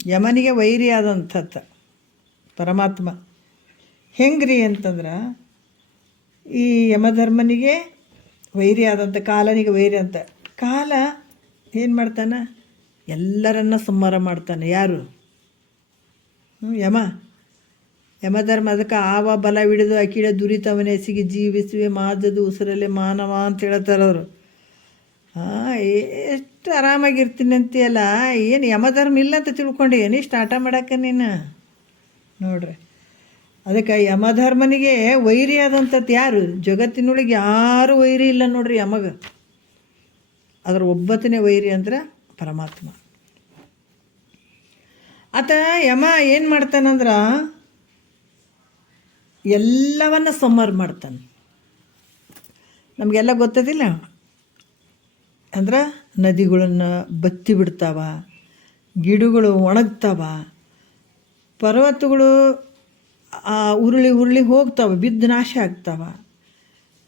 ಯಮನಿಗೆ ವೈರಿ ಆದಂಥದ್ದು ಪರಮಾತ್ಮ. ಹೆಂಗ್ರಿ ಅಂತಂದ್ರೆ, ಈ ಯಮಧರ್ಮನಿಗೆ ವೈರಿ ಆದಂಥ, ಕಾಲನಿಗೆ ವೈರಿ ಅಂತ. ಕಾಲ ಏನು ಮಾಡ್ತಾನೆ? ಎಲ್ಲರನ್ನ ಸಂಹಾರ ಮಾಡ್ತಾನೆ. ಯಾರು? ಯಮಧರ್ಮ. ಅದಕ್ಕೆ ಆವ ಬಲವಿಡಿದು ಅಕಿಡ ದುರಿತವನೆಸಿಗೆ ಜೀವಿಸುವೆ ಮಾದದು ಉಸಿರಲ್ಲೇ ಮಾನವ ಅಂತ ಹೇಳ್ತಾರೆ ಅವರು. ಎಷ್ಟು ಆರಾಮಾಗಿರ್ತೀನಿ ಅಂತೀಯಲ್ಲ, ಏನು ಯಮಧರ್ಮ ಇಲ್ಲ ಅಂತ ತಿಳ್ಕೊಂಡು ಏನಿಷ್ಟು ಆಟ ಮಾಡಕ್ಕೆ ನೀನು ನೋಡ್ರಿ. ಅದಕ್ಕೆ ಯಮಧರ್ಮನಿಗೆ ವೈರಿ ಆದಂಥದ್ದು ಯಾರು? ಜಗತ್ತಿನೊಳಗೆ ಯಾರು ವೈರಿ ಇಲ್ಲ ನೋಡ್ರಿ ಯಮಗೆ. ಅದ್ರ ಒಬ್ಬತ್ತನೇ ವೈರಿ ಅಂದ್ರೆ ಪರಮಾತ್ಮ. ಆತ ಯಮ ಏನು ಮಾಡ್ತಾನಂದ್ರೆ, ಎಲ್ಲವನ್ನ ಸಂಹಾರ ಮಾಡ್ತಾನೆ. ನಮಗೆಲ್ಲ ಗೊತ್ತದಿಲ್ಲ ಅಂದ್ರೆ ನದಿಗಳನ್ನು ಬತ್ತಿ ಬಿಡ್ತಾವ, ಗಿಡಗಳು ಒಣಗ್ತಾವ, ಪರ್ವತಗಳು ಉರುಳಿ ಉರುಳಿ ಹೋಗ್ತಾವೆ, ಬಿದ್ದು ನಾಶ ಆಗ್ತಾವ.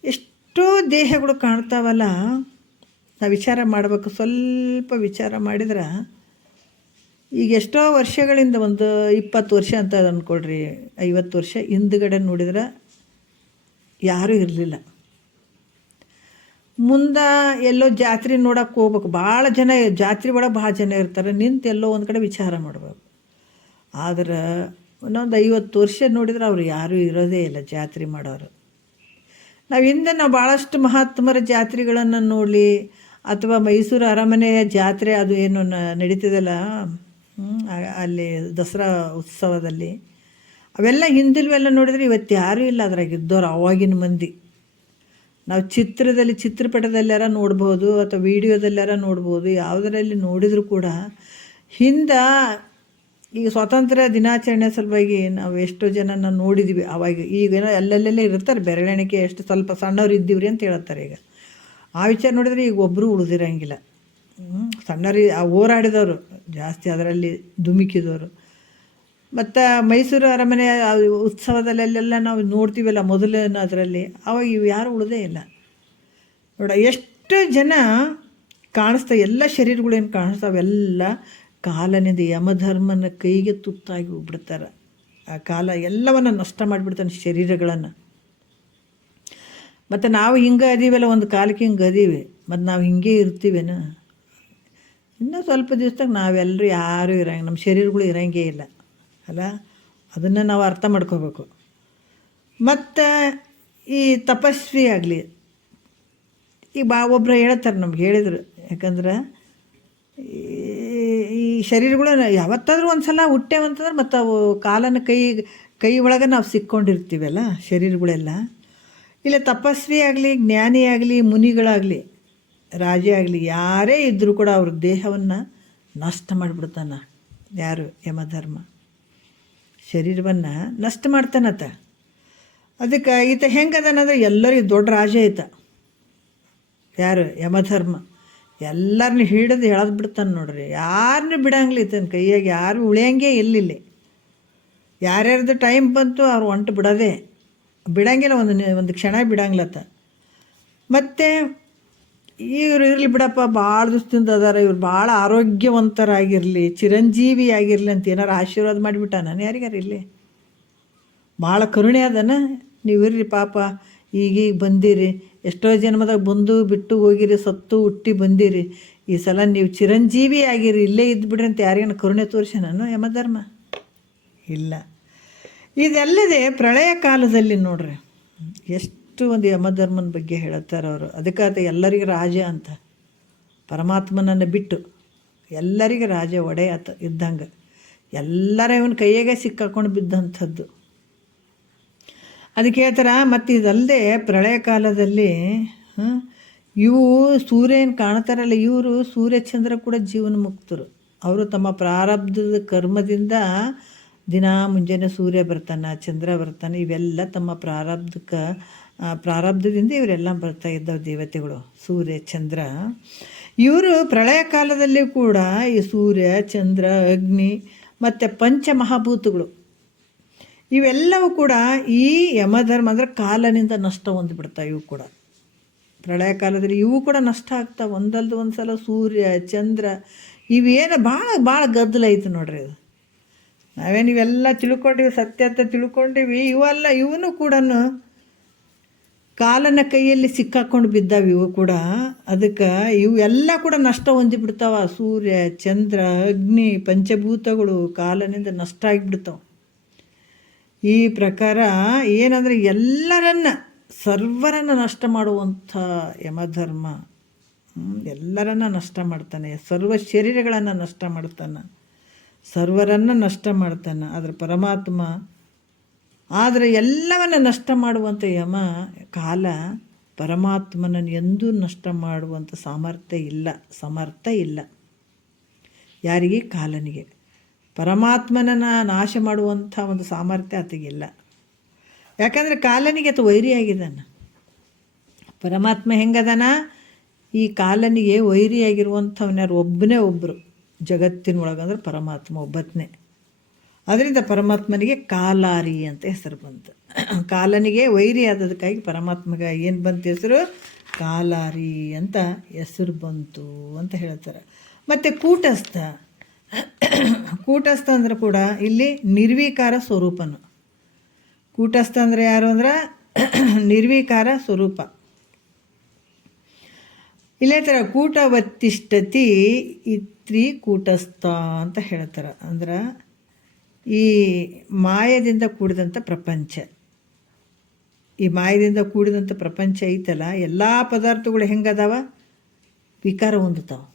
ಎಷ್ಟೋ ದೇಹಗಳು ಕಾಣ್ತಾವಲ್ಲ. ನಾವು ವಿಚಾರ ಮಾಡಬೇಕು, ಸ್ವಲ್ಪ ವಿಚಾರ ಮಾಡಿದ್ರೆ ಈಗ ಎಷ್ಟೋ ವರ್ಷಗಳಿಂದ, ಒಂದು 20 ವರ್ಷ ಅಂತ ಅಂದ್ಕೊಳ್ರಿ, 50 ವರ್ಷ ಹಿಂದುಗಡೆ ನೋಡಿದ್ರೆ ಯಾರೂ ಇರಲಿಲ್ಲ. ಮುಂದೆ ಎಲ್ಲೋ ಜಾತ್ರೆ ನೋಡೋಕೆ ಹೋಗ್ಬೇಕು, ಭಾಳ ಜನ ಜಾತ್ರೆ ಒಳಗೆ ಭಾಳ ಜನ ಇರ್ತಾರೆ, ನಿಂತು ಎಲ್ಲೋ ಒಂದು ಕಡೆ ವಿಚಾರ ಮಾಡಬೇಕು. ಆದ್ರೆ ಇನ್ನೊಂದು 50 ವರ್ಷ ನೋಡಿದ್ರೆ ಅವ್ರು ಯಾರೂ ಇರೋದೇ ಇಲ್ಲ ಜಾತ್ರೆ ಮಾಡೋರು. ನಾವು ಭಾಳಷ್ಟು ಮಹಾತ್ಮರ ಜಾತ್ರೆಗಳನ್ನು ನೋಡಲಿ, ಅಥವಾ ಮೈಸೂರು ಅರಮನೆಯ ಜಾತ್ರೆ ಅದು ಏನು ನಡೀತಿದೆಯಲ್ಲ ಅಲ್ಲಿ ದಸರಾ ಉತ್ಸವದಲ್ಲಿ, ಅವೆಲ್ಲ ಹಿಂದಿಲ್ವೆಲ್ಲ ನೋಡಿದ್ರೆ ಇವತ್ತು ಯಾರೂ ಇಲ್ಲ ಅದ್ರಾಗ ಇದ್ದವ್ರು, ಅವಾಗಿನ ಮಂದಿ. ನಾವು ಚಿತ್ರಪಟದಲ್ಲಾರ ನೋಡ್ಬೋದು, ಅಥವಾ ವೀಡಿಯೋದಲ್ಲಾರ ನೋಡ್ಬೋದು, ಯಾವುದರಲ್ಲಿ ನೋಡಿದರೂ ಕೂಡ ಹಿಂದೆ ಈಗ ಸ್ವಾತಂತ್ರ್ಯ ದಿನಾಚರಣೆ ಸಲುವಾಗಿ ನಾವು ಎಷ್ಟೋ ಜನನ ನೋಡಿದ್ವಿ. ಅವಾಗ ಈಗೇನೋ ಅಲ್ಲೆಲ್ಲೆಲ್ಲೇ ಇರ್ತಾರೆ, ಬೆರಳೆಣಿಕೆ ಎಷ್ಟು ಸ್ವಲ್ಪ ಸಣ್ಣವ್ರು ಇದ್ದೀವ್ರಿ ಅಂತ ಹೇಳ್ತಾರೆ. ಈಗ ಆ ವಿಚಾರ ನೋಡಿದರೆ ಈಗ ಒಬ್ಬರು ಉಳಿದಿರಂಗಿಲ್ಲ. ಸಣ್ಣರಿ ಹೋರಾಡಿದವರು ಜಾಸ್ತಿ, ಅದರಲ್ಲಿ ಧುಮುಕಿದವರು. ಮತ್ತು ಮೈಸೂರು ಅರಮನೆ ಉತ್ಸವದಲ್ಲೆಲ್ಲ ನಾವು ನೋಡ್ತೀವಲ್ಲ ಮೊದಲಿನ ಅದರಲ್ಲಿ, ಅವಾಗ ಇವು ಯಾರು ಉಳಿದೇ ಇಲ್ಲ ನೋಡ. ಎಷ್ಟು ಜನ ಕಾಣಿಸ್ತಾ, ಎಲ್ಲ ಶರೀರಗಳೇನು ಕಾಣಿಸ್ತಾವೆಲ್ಲ ಕಾಲನಿಂದ ಯಮಧರ್ಮನ ಕೈಗೆ ತುತ್ತಾಗಿ ಹೋಗ್ಬಿಡ್ತಾರೆ. ಆ ಕಾಲ ಎಲ್ಲವನ್ನು ನಷ್ಟ ಮಾಡಿಬಿಡ್ತಾನೆ ಶರೀರಗಳನ್ನು. ಮತ್ತು ನಾವು ಹಿಂಗೆ ಅದೀವಲ್ಲ, ಒಂದು ಕಾಲಕ್ಕೆ ಹಿಂಗೆ ಅದೀವಿ, ಮತ್ತು ನಾವು ಹಿಂಗೆ ಇರ್ತೀವೇನ? ಇನ್ನೂ ಸ್ವಲ್ಪ ದಿವಸದಾಗ ನಾವೆಲ್ಲರೂ ಯಾರೂ ಇರಂಗೆ, ನಮ್ಮ ಶರೀರಗಳು ಇರೋಂಗೇ ಇಲ್ಲ ಅಲ್ಲ. ಅದನ್ನು ನಾವು ಅರ್ಥ ಮಾಡ್ಕೋಬೇಕು. ಮತ್ತು ಈ ತಪಸ್ವಿ ಆಗಲಿ, ಈಗ ಒಬ್ಬರು ಹೇಳ್ತಾರೆ, ನಮ್ಗೆ ಹೇಳಿದರು, ಯಾಕಂದ್ರೆ ಈ ಶರೀರಗಳು ಯಾವತ್ತಾದರೂ ಒಂದು ಸಲ ಹುಟ್ಟೇವಂತಂದ್ರೆ ಮತ್ತು ಅವು ಕಾಲನ ಕೈ ಒಳಗೆ ನಾವು ಸಿಕ್ಕೊಂಡಿರ್ತೀವಲ್ಲ ಶರೀರಗಳೆಲ್ಲ. ಇಲ್ಲ ತಪಸ್ವಿ ಆಗಲಿ, ಜ್ಞಾನಿ ಆಗಲಿ, ಮುನಿಗಳಾಗಲಿ, ರಾಜೇ ಆಗಲಿ, ಯಾರೇ ಇದ್ದರೂ ಕೂಡ ಅವ್ರ ದೇಹವನ್ನು ನಷ್ಟ ಮಾಡಿಬಿಡ್ತಾನೆ. ಯಾರು? ಯಮಧರ್ಮ ಶರೀರವನ್ನು ನಷ್ಟ ಮಾಡ್ತಾನತ್ತ. ಅದಕ್ಕೆ ಈತ ಹೆಂಗದನಂದ್ರೆ ಎಲ್ಲರಿಗೂ ದೊಡ್ಡ ರಾಜ ಈತ. ಯಾರು? ಯಮಧರ್ಮ. ಎಲ್ಲರನ್ನೂ ಹಿಡಿದು ಎಳೆದು ಬಿಡ್ತಾನೆ ನೋಡ್ರಿ, ಯಾರನ್ನೂ ಬಿಡಂಗಿಲ್ಲ ಈತನ ಕೈಯಾಗ, ಯಾರು ಉಳಿಯಂಗೆ ಇಲ್ಲಿ. ಯಾರ್ಯಾರ್ದು ಟೈಮ್ ಬಂತು ಅವ್ರು ಹೊಂಟು ಬಿಡಂಗಿಲ್ಲ, ಒಂದು ಕ್ಷಣ ಬಿಡಂಗಿಲ್ಲತ್ತ. ಮತ್ತು ಇವರು ಇರಲಿ ಬಿಡಪ್ಪ, ಭಾಳ ದಿವಸದಿಂದ ಅದಾರ, ಇವ್ರು ಭಾಳ ಆರೋಗ್ಯವಂತರಾಗಿರಲಿ, ಚಿರಂಜೀವಿ ಆಗಿರಲಿ ಅಂತ ಏನಾರು ಆಶೀರ್ವಾದ ಮಾಡಿಬಿಟ್ಟ ನಾನು ಯಾರಿಗಾರ ಇರಲಿ. ಭಾಳ ಕರುಣೆ ಅದನ. ನೀವು ಇರ್ರಿ ಪಾಪ, ಈಗೀಗ ಬಂದಿರಿ, ಎಷ್ಟೋ ಜನ್ಮದಾಗ ಬಂದು ಬಿಟ್ಟು ಹೋಗಿರಿ, ಸತ್ತು ಹುಟ್ಟಿ ಬಂದಿರಿ, ಈ ಸಲ ನೀವು ಚಿರಂಜೀವಿ ಆಗಿರಿ, ಇಲ್ಲೇ ಇದ್ದುಬಿಡ್ರಿ ಅಂತ ಯಾರಿಗೇನು ಕರುಣೆ ತೋರಿಸಿ ನಾನು ಯಮಧರ್ಮ? ಇಲ್ಲ. ಇದಲ್ಲದೆ ಪ್ರಳಯ ಕಾಲದಲ್ಲಿ ನೋಡ್ರಿ ಎಷ್ಟು ಒಂದು ಯಮಧರ್ಮನ ಬಗ್ಗೆ ಹೇಳುತ್ತಾರೆ ಅವರು. ಅದಕ್ಕಾತ ಎಲ್ಲರಿಗೂ ರಾಜ ಅಂತ, ಪರಮಾತ್ಮನನ್ನು ಬಿಟ್ಟು ಎಲ್ಲರಿಗೂ ರಾಜ ಒಡೆಯ ಇದ್ದಂಗೆ, ಎಲ್ಲರ ಇವನ ಕೈಯಾಗೆ ಸಿಕ್ಕಾಕೊಂಡು ಬಿದ್ದಂಥದ್ದು. ಅದಕ್ಕೆ ಹೇಳ್ತಾರೆ. ಮತ್ತು ಇದಲ್ಲದೆ ಪ್ರಳಯ ಕಾಲದಲ್ಲಿ ಇವು ಸೂರ್ಯನ ಕಾಣ್ತಾರಲ್ಲ, ಇವರು ಸೂರ್ಯಚಂದ್ರ ಕೂಡ ಜೀವನ ಮುಕ್ತರು. ಅವರು ತಮ್ಮ ಪ್ರಾರಬ್ಧದ ಕರ್ಮದಿಂದ ದಿನ ಮುಂಜಾನೆ ಸೂರ್ಯ ಬರ್ತಾನೆ, ಚಂದ್ರ ಬರ್ತಾನೆ, ಇವೆಲ್ಲ ತಮ್ಮ ಪ್ರಾರಬ್ಧದಿಂದ ಇವರೆಲ್ಲ ಬರ್ತಾ ಇದ್ದಾವೆ ದೇವತೆಗಳು, ಸೂರ್ಯ ಚಂದ್ರ. ಇವರು ಪ್ರಳಯ ಕಾಲದಲ್ಲಿ ಕೂಡ ಈ ಸೂರ್ಯ ಚಂದ್ರ ಅಗ್ನಿ ಮತ್ತು ಪಂಚಮಹಾಭೂತಗಳು ಇವೆಲ್ಲವೂ ಕೂಡ ಈ ಯಮಧರ್ಮ ಅಂದರೆ ಕಾಲನಿಂದ ನಷ್ಟ ಹೊಂದ್ಬಿಡ್ತಾವೆ. ಇವು ಕೂಡ ಪ್ರಳಯ ಕಾಲದಲ್ಲಿ ಇವು ಕೂಡ ನಷ್ಟ ಆಗ್ತಾವೆ. ಒಂದಲ್ದು ಒಂದು ಸಲ ಸೂರ್ಯ ಚಂದ್ರ ಇವೇನು ಭಾಳ ಗದ್ದಲ ಐತೆ ನೋಡ್ರಿ. ಅದು ನಾವೇನು ಇವೆಲ್ಲ ತಿಳ್ಕೊಂಡಿವಿ, ಸತ್ಯ ಅಂತ ತಿಳ್ಕೊಂಡಿವಿ, ಇವನು ಕೂಡ ಕಾಲನ ಕೈಯಲ್ಲಿ ಸಿಕ್ಕಾಕೊಂಡು ಬಿದ್ದಾವೆ ಇವು ಕೂಡ. ಅದಕ್ಕೆ ಇವು ಎಲ್ಲ ಕೂಡ ನಷ್ಟ ಹೊಂದಿಬಿಡ್ತಾವ. ಸೂರ್ಯ ಚಂದ್ರ ಅಗ್ನಿ ಪಂಚಭೂತಗಳು ಕಾಲನಿಂದ ನಷ್ಟ ಆಗಿಬಿಡ್ತಾವೆ. ಈ ಪ್ರಕಾರ ಏನಂದರೆ ಸರ್ವರನ್ನು ನಷ್ಟ ಮಾಡುವಂಥ ಯಮಧರ್ಮ ಎಲ್ಲರನ್ನ ನಷ್ಟ ಮಾಡ್ತಾನೆ, ಸರ್ವ ಶರೀರಗಳನ್ನು ನಷ್ಟ ಮಾಡ್ತಾನೆ, ಸರ್ವರನ್ನು ನಷ್ಟ ಮಾಡ್ತಾನೆ. ಆದರೆ ಪರಮಾತ್ಮ ಆದರೆ ಎಲ್ಲವನ್ನು ನಷ್ಟ ಮಾಡುವಂಥ ಯಮ ಕಾಲ ಪರಮಾತ್ಮನನ್ನು ಎಂದೂ ನಷ್ಟ ಮಾಡುವಂಥ ಸಮರ್ಥ ಇಲ್ಲ. ಯಾರಿಗೆ? ಕಾಲನಿಗೆ. ಪರಮಾತ್ಮನನ್ನು ನಾಶ ಮಾಡುವಂಥ ಒಂದು ಸಾಮರ್ಥ್ಯ ಆತಗಿಲ್ಲ. ಯಾಕಂದರೆ ಕಾಲನಿಗೆ ಅದು ವೈರಿಯಾಗಿದ್ದಾನೆ. ಪರಮಾತ್ಮ ಹೆಂಗದಾನ, ಈ ಕಾಲನಿಗೆ ವೈರಿಯಾಗಿರುವಂಥವನ್ಯಾರು ಒಬ್ಬನೇ ಒಬ್ಬರು ಜಗತ್ತಿನೊಳಗೆ ಅಂದ್ರೆ ಪರಮಾತ್ಮ ಒಬ್ಬತ್ತನೇ. ಅದರಿಂದ ಪರಮಾತ್ಮನಿಗೆ ಕಾಲಾರಿ ಅಂತ ಹೆಸರು ಬಂತು. ಕಾಲನಿಗೆ ವೈರಿ ಆದದಕ್ಕಾಗಿ ಪರಮಾತ್ಮಗೆ ಏನು ಬಂತು ಹೆಸರು, ಕಾಲಾರಿ ಅಂತ ಹೆಸರು ಬಂತು ಅಂತ ಹೇಳ್ತಾರೆ. ಮತ್ತು ಕೂಟಸ್ಥ, ಕೂಟಸ್ಥ ಅಂದ್ರೆ ಕೂಡ ಇಲ್ಲಿ ನಿರ್ವಿಕಾರ ಸ್ವರೂಪನು. ಕೂಟಸ್ಥ ಅಂದರೆ ಯಾರು ಅಂದ್ರೆ ನಿರ್ವಿಕಾರ ಸ್ವರೂಪ. ಇಲ್ಲೇ ಥರ ಕೂಟವತ್ತಿಷ್ಠತಿ ಇತ್ರಿ ಕೂಟಸ್ಥ ಅಂತ ಹೇಳ್ತಾರೆ. ಅಂದ್ರೆ ಈ ಮಾಯದಿಂದ ಕೂಡಿದಂಥ ಪ್ರಪಂಚ, ಈ ಮಾಯದಿಂದ ಕೂಡಿದಂಥ ಪ್ರಪಂಚ ಐತಲ್ಲ, ಎಲ್ಲ ಪದಾರ್ಥಗಳು ಹೆಂಗದಾವ, ವಿಕಾರ ಹೊಂದುತ್ತಾವೆ.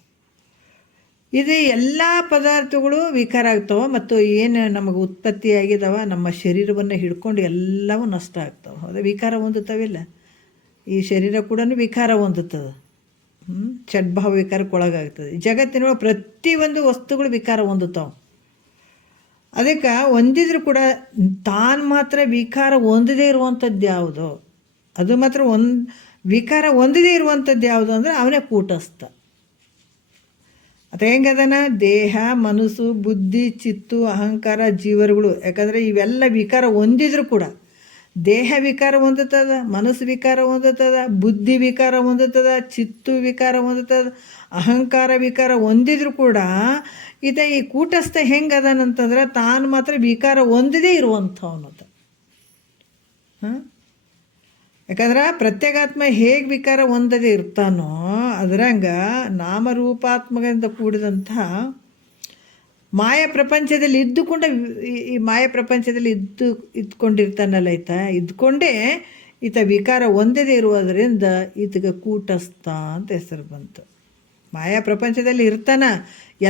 ಇದು ಎಲ್ಲ ಪದಾರ್ಥಗಳು ವಿಕಾರ ಆಗ್ತಾವೆ ಮತ್ತು ಏನು ನಮಗೆ ಉತ್ಪತ್ತಿ ಆಗಿದಾವ ನಮ್ಮ ಶರೀರವನ್ನು ಹಿಡ್ಕೊಂಡು ಎಲ್ಲವೂ ನಷ್ಟ ಆಗ್ತಾವೆ. ಹೌದಾ, ವಿಕಾರ ಹೊಂದುತ್ತವಿಲ್ಲ. ಈ ಶರೀರ ಕೂಡ ವಿಕಾರ ಹೊಂದುತ್ತದೆ. ಷಡ್ಭಾವ ವಿಕಾರಕ್ಕೆ ಒಳಗಾಗ್ತದೆ. ಜಗತ್ತಿನೊಳಗೆ ಪ್ರತಿಯೊಂದು ವಸ್ತುಗಳು ವಿಕಾರ ಹೊಂದುತ್ತಾವೆ. ಅದಕ್ಕೆ ಹೊಂದಿದ್ರು ಕೂಡ ತಾನು ಮಾತ್ರ ವಿಕಾರ ಹೊಂದದೇ ಇರುವಂಥದ್ದು ಯಾವುದೋ ಅದು ಮಾತ್ರ ವಿಕಾರ ಹೊಂದದೇ ಇರುವಂಥದ್ದು ಯಾವುದು ಅಂದರೆ ಅವನೇ ಕೂಟಸ್ಥ. ಅದು ಹೆಂಗದನ, ದೇಹ, ಮನಸ್ಸು, ಬುದ್ಧಿ, ಚಿತ್ತು, ಅಹಂಕಾರ, ಜೀವರುಗಳು. ಯಾಕಂದರೆ ಇವೆಲ್ಲ ವಿಕಾರ ಹೊಂದಿದ್ರು ಕೂಡ ದೇಹ ವಿಕಾರ ಹೊಂದುತ್ತದೆ, ಮನಸ್ಸು ವಿಕಾರ ಹೊಂದುತ್ತದೆ, ಬುದ್ಧಿ ವಿಕಾರ ಹೊಂದುತ್ತದೆ, ಚಿತ್ತು ವಿಕಾರ ಹೊಂದುತ್ತದೆ, ಅಹಂಕಾರ ವಿಕಾರ ಹೊಂದಿದ್ರು ಕೂಡ ಈ ಕೂಟಸ್ಥ ಹೆಂಗದನಂತಂದ್ರೆ ತಾನು ಮಾತ್ರ ವಿಕಾರ ಹೊಂದದೇ ಇರುವಂಥವನದು. ಯಾಕಂದ್ರೆ ಪ್ರತ್ಯೇಗಾತ್ಮ ಹೇಗೆ ವಿಕಾರ ಹೊಂದದೇ ಇರ್ತಾನೋ ಅದರಂಗೆ ನಾಮರೂಪಾತ್ಮಕದಿಂದ ಕೂಡಿದಂಥ ಮಾಯ ಪ್ರಪಂಚದಲ್ಲಿ ಇದ್ದುಕೊಂಡ ಈ ಮಾಯ ಪ್ರಪಂಚದಲ್ಲಿ ಇದ್ಕೊಂಡಿರ್ತಾನಲ್ಲ ಇದ್ಕೊಂಡೇ ವಿಕಾರ ಹೊಂದದೇ ಇರುವುದರಿಂದ ಈತಗೆ ಕೂಟಸ್ಥ ಅಂತ ಹೆಸರು ಬಂತು. ಮಾಯಾ ಪ್ರಪಂಚದಲ್ಲಿ ಇರ್ತಾನ,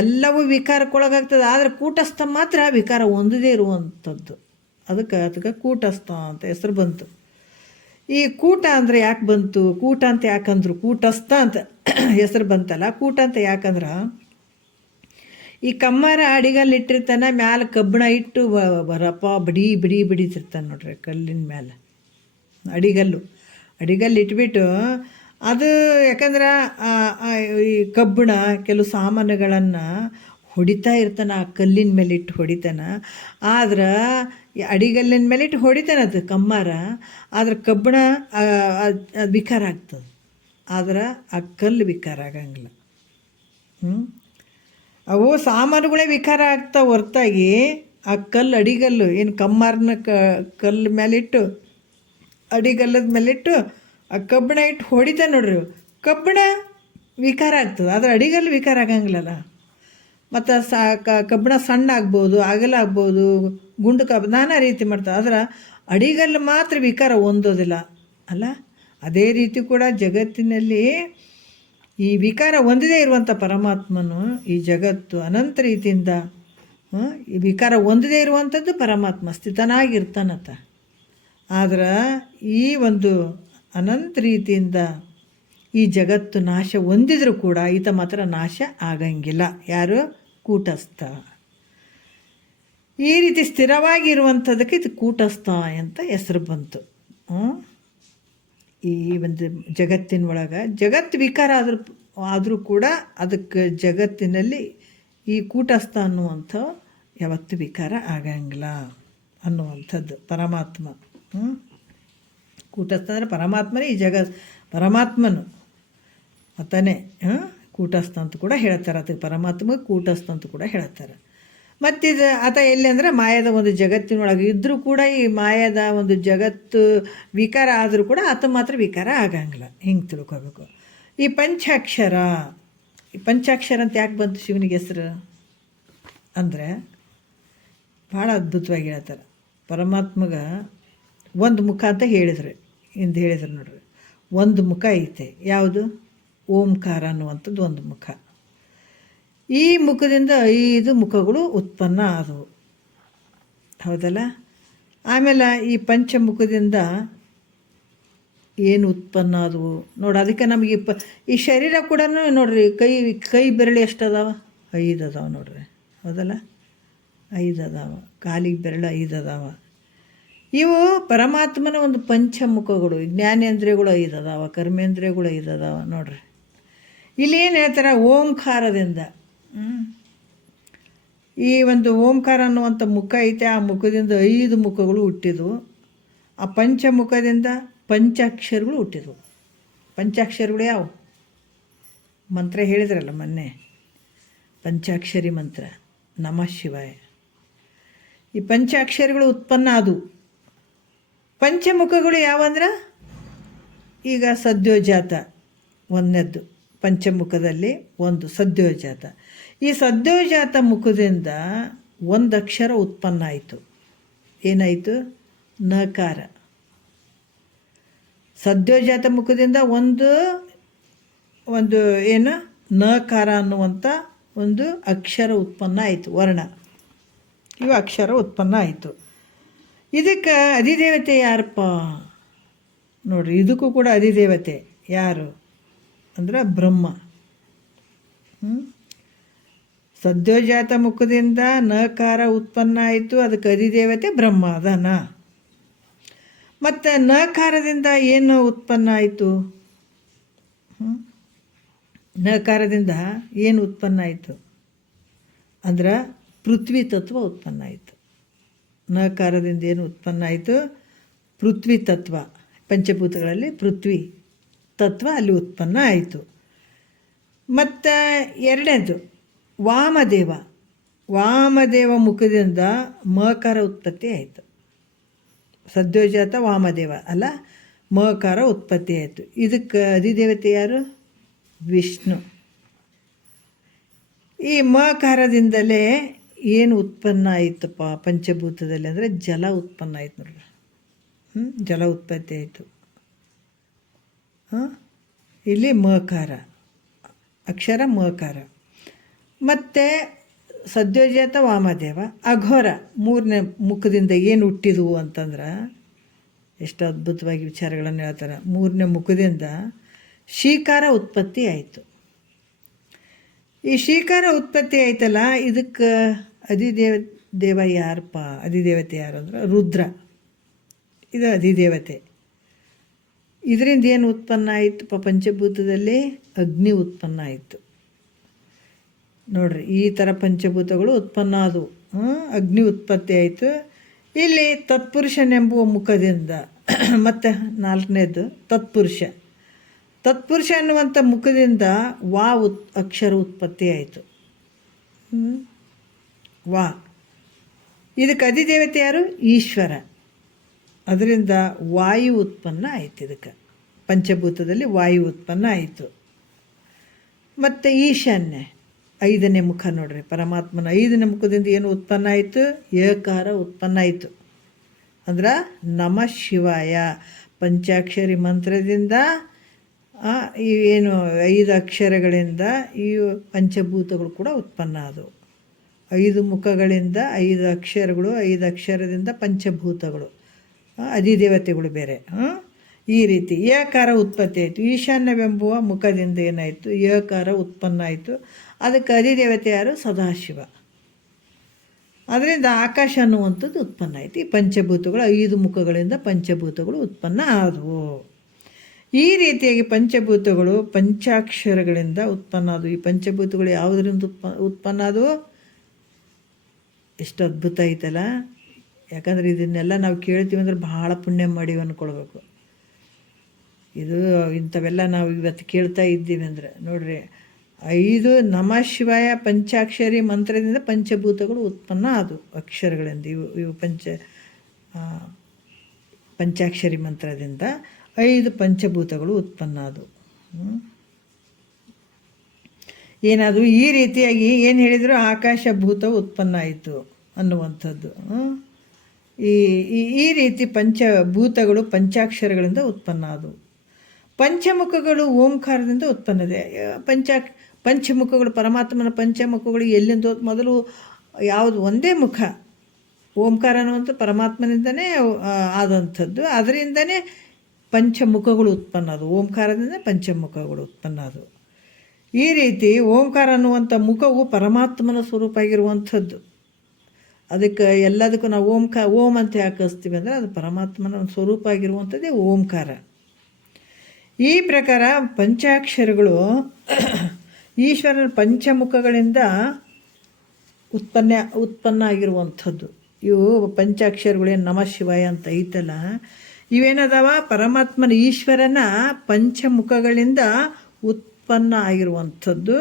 ಎಲ್ಲವೂ ವಿಕಾರಕ್ಕೊಳಗಾಗ್ತದೆ, ಆದರೆ ಕೂಟಸ್ಥ ಮಾತ್ರ ವಿಕಾರ ಹೊಂದದೇ ಇರುವಂಥದ್ದು. ಅದಕ್ಕೆ ಕೂಟಸ್ಥ ಅಂತ ಹೆಸರು ಬಂತು. ಈ ಕೂಟ ಅಂದರೆ ಯಾಕೆ ಬಂತು, ಕೂಟ ಅಂತ ಯಾಕಂದ್ರು, ಕೂಟಸ್ಥ ಅಂತ ಹೆಸರು ಬಂತಲ್ಲ. ಕೂಟ ಅಂತ ಯಾಕಂದ್ರೆ ಈ ಕಮ್ಮಾರ ಅಡಿಗಲ್ಲಿ ಇಟ್ಟಿರ್ತಾನೆ, ಮ್ಯಾಲೆ ಕಬ್ಬಣ ಇಟ್ಟು ಬರಪ್ಪ ಬಡಿತಿರ್ತಾನೆ ನೋಡ್ರಿ ಕಲ್ಲಿನ ಮ್ಯಾಲೆ. ಅಡಿಗಲ್ಲು ಇಟ್ಬಿಟ್ಟು ಅದು ಯಾಕಂದ್ರೆ ಈ ಕಬ್ಬಣ ಕೆಲವು ಸಾಮಾನುಗಳನ್ನು ಹೊಡಿತಾ ಇರ್ತಾನೆ, ಆ ಕಲ್ಲಿನ ಮೇಲೆ ಇಟ್ಟು ಹೊಡಿತಾನೆ. ಆದ್ರೆ ಅಡಿಗಲ್ಲಿನ ಮೇಲೆ ಇಟ್ಟು ಹೊಡಿತಾನೆ ಅದು ಕಮ್ಮಾರ, ಆದ್ರೆ ಕಬ್ಬಣ ಅದು ವಿಕಾರ ಆಗ್ತದೆ, ಆದ್ರೆ ಆ ಕಲ್ಲು ವಿಕಾರ ಆಗಂಗಿಲ್ಲ. ಅವು ಸಾಮಾನುಗಳೇ ವಿಕಾರ ಆಗ್ತಾವೆ ಹೊರತಾಗಿ ಆ ಕಲ್ಲು ಅಡಿಗಲ್ಲು ಏನು ಕಮ್ಮಾರನ ಕಲ್ಲು ಮೇಲಿಟ್ಟು ಅಡಿಗಲ್ಲದ ಮೇಲಿಟ್ಟು ಆ ಕಬ್ಬಣ ಇಟ್ಟು ಹೊಡಿತಾ ನೋಡ್ರಿ, ಕಬ್ಬಣ ವಿಕಾರ ಆಗ್ತದೆ, ಆದರೆ ಅಡಿಗಲ್ಲು ವಿಕಾರ ಆಗಂಗಿಲ್ಲಲ್ಲ. ಮತ್ತು ಕಬ್ಬಣ ಸಣ್ಣ ಆಗ್ಬೋದು, ಅಗಲ ಆಗ್ಬೋದು, ಗುಂಡು ನಾನಾ ರೀತಿ ಮಾಡ್ತಾರೆ, ಆದ್ರೆ ಅಡಿಗಲ್ಲು ಮಾತ್ರ ವಿಕಾರ ಹೊಂದೋದಿಲ್ಲ ಅಲ್ಲ. ಅದೇ ರೀತಿ ಕೂಡ ಜಗತ್ತಿನಲ್ಲಿ ಈ ವಿಕಾರ ಹೊಂದದೇ ಇರುವಂಥ ಪರಮಾತ್ಮನು ಈ ಜಗತ್ತು ಅನಂತ ರೀತಿಯಿಂದ ಈ ವಿಕಾರ ಹೊಂದದೇ ಇರುವಂಥದ್ದು ಪರಮಾತ್ಮ ಸ್ಥಿತನಾಗಿರ್ತಾನತ್ತ. ಆದ್ರೆ ಈ ಒಂದು ಅನಂತ ರೀತಿಯಿಂದ ಈ ಜಗತ್ತು ನಾಶ ಹೊಂದಿದರೂ ಕೂಡ ಈತ ಮಾತ್ರ ನಾಶ ಆಗಂಗಿಲ್ಲ. ಯಾರು, ಕೂಟಸ್ಥ. ಈ ರೀತಿ ಸ್ಥಿರವಾಗಿರುವಂಥದ್ದಕ್ಕೆ ಇದು ಕೂಟಸ್ಥ ಅಂತ ಹೆಸರು ಬಂತು. ಈ ಒಂದು ಜಗತ್ತಿನೊಳಗೆ ಜಗತ್ತು ವಿಕಾರ ಆದರೂ ಕೂಡ ಅದಕ್ಕೆ ಜಗತ್ತಿನಲ್ಲಿ ಈ ಕೂಟಸ್ಥ ಅನ್ನುವಂಥ ಯಾವತ್ತೂ ವಿಕಾರ ಆಗಂಗಿಲ್ಲ ಅನ್ನುವಂಥದ್ದು ಪರಮಾತ್ಮ. ಕೂಟಸ್ಥ ಅಂದರೆ ಪರಮಾತ್ಮನೇ ಈ ಪರಮಾತ್ಮನು ಆತನೇ ಕೂಟಸ್ಥ ಅಂತ ಕೂಡ ಹೇಳ್ತಾರೆ. ಅದಕ್ಕೆ ಪರಮಾತ್ಮ ಕೂಟಸ್ಥ ಅಂತ ಕೂಡ ಹೇಳ್ತಾರೆ. ಮತ್ತಿದು ಆತ ಎಲ್ಲಿ ಅಂದರೆ ಮಾಯದ ಒಂದು ಜಗತ್ತಿನೊಳಗೆ ಇದ್ದರೂ ಕೂಡ ಈ ಮಾಯದ ಒಂದು ಜಗತ್ತು ವಿಕಾರ ಆದರೂ ಕೂಡ ಆತ ಮಾತ್ರ ವಿಕಾರ ಆಗಂಗಿಲ್ಲ. ಹಿಂಗೆ ತಿಳ್ಕೊಬೇಕು. ಈ ಪಂಚಾಕ್ಷರ ಅಂತ ಯಾಕೆ ಬಂತು ಶಿವನಿಗೆ ಹೆಸರು ಅಂದರೆ ಭಾಳ ಅದ್ಭುತವಾಗಿ ಹೇಳ್ತಾರೆ. ಪರಮಾತ್ಮಗೆ ಒಂದು ಮುಖ ಅಂತ ಹೇಳಿದ್ರು ನೋಡ್ರಿ. ಒಂದು ಮುಖ ಐತೆ, ಯಾವುದು, ಓಂಕಾರ ಅನ್ನುವಂಥದ್ದು ಒಂದು ಮುಖ. ಈ ಮುಖದಿಂದ 5 ಮುಖಗಳು ಉತ್ಪನ್ನ ಆದವು, ಹೌದಲ್ಲ. ಆಮೇಲೆ ಈ ಪಂಚಮುಖದಿಂದ ಏನು ಉತ್ಪನ್ನ ಆದವು ನೋಡಿ. ಅದಕ್ಕೆ ನಮಗೆ ಈ ಶರೀರ ಕೂಡ ನೋಡ್ರಿ, ಕೈ ಬೆರಳು ಎಷ್ಟು ಅದಾವ, 5 ಅದಾವ ನೋಡ್ರಿ, ಹೌದಲ್ಲ. 5 ಅದಾವ, ಕಾಲಿಗೆ ಬೆರಳು 5 ಅದಾವ. ಇವು ಪರಮಾತ್ಮನ ಒಂದು ಪಂಚಮುಖಗಳು. ಜ್ಞಾನೇಂದ್ರಿಯಗಳು 5 ಅದಾವ, ಕರ್ಮೇಂದ್ರಿಯಗಳು 5 ಅದಾವ ನೋಡ್ರಿ. ಇಲ್ಲಿ ಏನು ಹೇಳ್ತಾರೆ, ಓಂಕಾರದಿಂದ ಈ ಒಂದು ಓಂಕಾರ ಅನ್ನುವಂಥ ಮುಖ ಐತೆ, ಆ ಮುಖದಿಂದ 5 ಮುಖಗಳು ಹುಟ್ಟಿದ್ವು. ಆ ಪಂಚಮುಖದಿಂದ ಪಂಚಾಕ್ಷರಗಳು ಹುಟ್ಟಿದ್ವು. ಪಂಚಾಕ್ಷರಗಳು ಯಾವ ಮಂತ್ರ ಹೇಳಿದ್ರಲ್ಲ ಮೊನ್ನೆ, ಪಂಚಾಕ್ಷರಿ ಮಂತ್ರ ನಮಃ ಶಿವಾಯ. ಈ ಪಂಚಾಕ್ಷರಗಳು ಉತ್ಪನ್ನ ಅದು. ಪಂಚಮುಖಗಳು ಯಾವಂದ್ರೆ ಈಗ ಸದ್ಯೋಜಾತ ಒಂದನೇದ್ದು, ಪಂಚಮುಖದಲ್ಲಿ ಒಂದು ಸದ್ಯೋಜಾತ. ಈ ಸದ್ಯೋಜಾತ ಮುಖದಿಂದ ಒಂದು ಅಕ್ಷರ ಉತ್ಪನ್ನ ಆಯಿತು. ಏನಾಯಿತು? ನಕಾರ. ಸದ್ಯೋಜಾತ ಮುಖದಿಂದ ಒಂದು ಏನು ನಕಾರ ಅನ್ನುವಂಥ ಒಂದು ಅಕ್ಷರ ಉತ್ಪನ್ನ ಆಯಿತು, ವರ್ಣ. ಇವು ಅಕ್ಷರ ಉತ್ಪನ್ನ ಆಯಿತು. ಇದಕ್ಕೆ ಅಧಿದೇವತೆ ಯಾರಪ್ಪ ನೋಡ್ರಿ. ಇದಕ್ಕೂ ಕೂಡ ಅಧಿದೇವತೆ ಯಾರು ಅಂದ್ರೆ ಬ್ರಹ್ಮ. ಸದ್ಯೋಜಾತ ಮುಖದಿಂದ ನಕಾರ ಉತ್ಪನ್ನ ಆಯಿತು, ಅದಕ್ಕೆ ಅಧಿದೇವತೆ ಬ್ರಹ್ಮ ಅದಾನ. ಮತ್ತು ನಕಾರದಿಂದ ಏನು ಉತ್ಪನ್ನ ಆಯಿತು? ನಕಾರದಿಂದ ಏನು ಉತ್ಪನ್ನ ಆಯಿತು ಅಂದ್ರೆ ಪೃಥ್ವಿ ತತ್ವ ಉತ್ಪನ್ನ ಆಯಿತು. ನಕಾರದಿಂದ ಏನು ಉತ್ಪನ್ನ ಆಯಿತು? ಪೃಥ್ವಿ ತತ್ವ. ಪಂಚಭೂತಗಳಲ್ಲಿ ಪೃಥ್ವಿ ತತ್ವ ಅಲ್ಲಿ ಉತ್ಪನ್ನ ಆಯಿತು. ಮತ್ತು ಎರಡನೇದು ವಾಮದೇವ. ವಾಮದೇವ ಮುಖದಿಂದ ಮಕಾರ ಉತ್ಪತ್ತಿ ಆಯಿತು. ಸದ್ಯೋಜಾತ ವಾಮದೇವ ಅಲ್ಲ, ಮಕಾರ ಉತ್ಪತ್ತಿ ಆಯಿತು. ಇದಕ್ಕೆ ಅಧಿದೇವತೆ ಯಾರು? ವಿಷ್ಣು. ಈ ಮಕಾರದಿಂದಲೇ ಏನು ಉತ್ಪನ್ನ ಆಯಿತಪ್ಪ ಪಂಚಭೂತದಲ್ಲಿ ಅಂದರೆ ಜಲ ಉತ್ಪನ್ನ ಆಯಿತು ನೋಡ್ರಿ. ಜಲ ಉತ್ಪತ್ತಿ ಆಯಿತು. ಇಲ್ಲಿ ಮಕಾರ ಅಕ್ಷರ ಮಕಾರ. ಮತ್ತು ಸದ್ಯೋಜಾತ ವಾಮದೇವ, ಅಘೋರ ಮೂರನೇ ಮುಖದಿಂದ ಏನು ಹುಟ್ಟಿದ್ವು ಅಂತಂದ್ರೆ ಎಷ್ಟು ಅದ್ಭುತವಾಗಿ ವಿಚಾರಗಳನ್ನು ಹೇಳ್ತಾರೆ. ಮೂರನೇ ಮುಖದಿಂದ ಶೀಕಾರ ಉತ್ಪತ್ತಿ ಆಯಿತು. ಈ ಶೀಕಾರ ಉತ್ಪತ್ತಿ ಆಯ್ತಲ್ಲ, ಇದಕ್ಕೆ ದೇವ ಯಾರಪ್ಪ? ಅಧಿದೇವತೆ ಯಾರು ಅಂದ್ರೆ ರುದ್ರ. ಇದು ಅಧಿದೇವತೆ. ಇದರಿಂದ ಏನು ಉತ್ಪನ್ನ ಆಯಿತು? ಪಂಚಭೂತದಲ್ಲಿ ಅಗ್ನಿ ಉತ್ಪನ್ನ ಆಯಿತು ನೋಡ್ರಿ. ಈ ಥರ ಪಂಚಭೂತಗಳು ಉತ್ಪನ್ನ ಆದವು. ಅಗ್ನಿ ಉತ್ಪತ್ತಿ ಆಯಿತು. ಇಲ್ಲಿ ತತ್ಪುರುಷನೆಂಬುವ ಮುಖದಿಂದ ಮತ್ತು ನಾಲ್ಕನೇದು ತತ್ಪುರುಷ. ತತ್ಪುರುಷ ಅನ್ನುವಂಥ ಮುಖದಿಂದ ವಾ ಅಕ್ಷರ ಉತ್ಪತ್ತಿ ಆಯಿತು. ವಾ. ಇದಕ್ಕೆ ಅಧಿದೇವತೆ ಯಾರು? ಈಶ್ವರ. ಅದರಿಂದ ವಾಯು ಉತ್ಪನ್ನ ಆಯಿತು. ಇದಕ್ಕೆ ಪಂಚಭೂತದಲ್ಲಿ ವಾಯು ಉತ್ಪನ್ನ ಆಯಿತು. ಮತ್ತು ಈಶಾನ್ಯ 5ನೇ ಮುಖ ನೋಡ್ರಿ. ಪರಮಾತ್ಮನ 5ನೇ ಮುಖದಿಂದ ಏನು ಉತ್ಪನ್ನ ಆಯಿತು? ಏಕಾರ ಉತ್ಪನ್ನ ಆಯಿತು. ಅಂದ್ರೆ ನಮಃ ಶಿವಾಯ ಪಂಚಾಕ್ಷರಿ ಮಂತ್ರದಿಂದ ಈ ಏನು 5 ಅಕ್ಷರಗಳಿಂದ ಈ ಪಂಚಭೂತಗಳು ಕೂಡ ಉತ್ಪನ್ನ ಆದವು. 5 ಮುಖಗಳಿಂದ 5 ಅಕ್ಷರಗಳು, 5 ಅಕ್ಷರದಿಂದ ಪಂಚಭೂತಗಳು, ಅಧಿದೇವತೆಗಳು ಬೇರೆ. ಈ ರೀತಿ ಏಕಾರ ಉತ್ಪತ್ತಿ ಆಯಿತು. ಈಶಾನ್ಯವೆಂಬುವ ಮುಖದಿಂದ ಏನಾಯಿತು? ಏಕಾರ ಉತ್ಪನ್ನ ಆಯಿತು. ಅದಕ್ಕೆ ಅಧಿದೇವತೆ ಯಾರು? ಸದಾಶಿವ. ಅದರಿಂದ ಆಕಾಶ ಅನ್ನುವಂಥದ್ದು ಉತ್ಪನ್ನ ಆಯಿತು. ಈ ಪಂಚಭೂತಗಳು 5 ಮುಖಗಳಿಂದ ಪಂಚಭೂತಗಳು ಉತ್ಪನ್ನ ಆದವು. ಈ ರೀತಿಯಾಗಿ ಪಂಚಭೂತಗಳು ಪಂಚಾಕ್ಷರಗಳಿಂದ ಉತ್ಪನ್ನ ಆದವು. ಈ ಪಂಚಭೂತಗಳು ಯಾವುದರಿಂದ ಉತ್ಪನ್ನ ಆದವು? ಎಷ್ಟು ಅದ್ಭುತ ಐತಲ್ಲ. ಯಾಕಂದರೆ ಇದನ್ನೆಲ್ಲ ನಾವು ಕೇಳ್ತೀವಿ ಅಂದ್ರೆ ಬಹಳ ಪುಣ್ಯ ಮಾಡೀವಿ ಅಂದ್ಕೊಳ್ಬೇಕು. ಇದು ಇಂಥವೆಲ್ಲ ನಾವು ಇವತ್ತು ಕೇಳ್ತಾ ಇದ್ದೀವಿ ಅಂದರೆ ನೋಡ್ರಿ. 5 ನಮಃ ಶಿವಾಯ ಪಂಚಾಕ್ಷರಿ ಮಂತ್ರದಿಂದ ಪಂಚಭೂತಗಳು ಉತ್ಪನ್ನ ಆದವು ಅಕ್ಷರಗಳಿಂದ. ಇವು ಪಂಚಾಕ್ಷರಿ ಮಂತ್ರದಿಂದ 5 ಪಂಚಭೂತಗಳು ಉತ್ಪನ್ನ ಆದವು. ಏನಾದರೂ ಈ ರೀತಿಯಾಗಿ ಏನು ಹೇಳಿದ್ರು? ಆಕಾಶಭೂತ ಉತ್ಪನ್ನ ಆಯಿತು ಅನ್ನುವಂಥದ್ದು. ಈ ರೀತಿ ಪಂಚಭೂತಗಳು ಪಂಚಾಕ್ಷರಗಳಿಂದ ಉತ್ಪನ್ನ ಆದವು. ಪಂಚಮುಖಗಳು ಓಂಕಾರದಿಂದ ಉತ್ಪನ್ನದೆ. ಪಂಚಮುಖಗಳು ಪರಮಾತ್ಮನ ಪಂಚಮುಖಗಳು ಎಲ್ಲಿಂದ? ಮೊದಲು ಯಾವುದು? ಒಂದೇ ಮುಖ ಓಂಕಾರ ಅನ್ನುವಂಥ ಪರಮಾತ್ಮನಿಂದನೇ ಆದಂಥದ್ದು. ಅದರಿಂದನೇ ಪಂಚಮುಖಗಳು ಉತ್ಪನ್ನ ಆದವು. ಓಂಕಾರದಿಂದ ಪಂಚಮುಖಗಳು ಉತ್ಪನ್ನ ಆದವು. ಈ ರೀತಿ ಓಂಕಾರ ಅನ್ನುವಂಥ ಮುಖವು ಪರಮಾತ್ಮನ ಸ್ವರೂಪ ಆಗಿರುವಂಥದ್ದು. ಅದಕ್ಕೆ ಎಲ್ಲದಕ್ಕೂ ನಾವು ಓಂ ಅಂತ ಯಾಕೆ ಹಚ್ತೀವಿ ಅಂದರೆ ಅದು ಪರಮಾತ್ಮನ ಒಂದು ಸ್ವರೂಪ ಆಗಿರುವಂಥದ್ದೇ ಓಂಕಾರ. ಈ ಪ್ರಕಾರ ಪಂಚಾಕ್ಷರಗಳು ಈಶ್ವರನ ಪಂಚಮುಖಗಳಿಂದ ಉತ್ಪನ್ನ ಆಗಿರುವಂಥದ್ದು. ಇವು ಪಂಚಾಕ್ಷರಗಳೇನು ನಮಃ ಶಿವಾಯ ಅಂತ ಐತಲ್ಲ, ಇವೇನದಾವ ಪರಮಾತ್ಮನ ಈಶ್ವರನ ಪಂಚಮುಖಗಳಿಂದ ಉತ್ಪನ್ನ ಆಗಿರುವಂಥದ್ದು.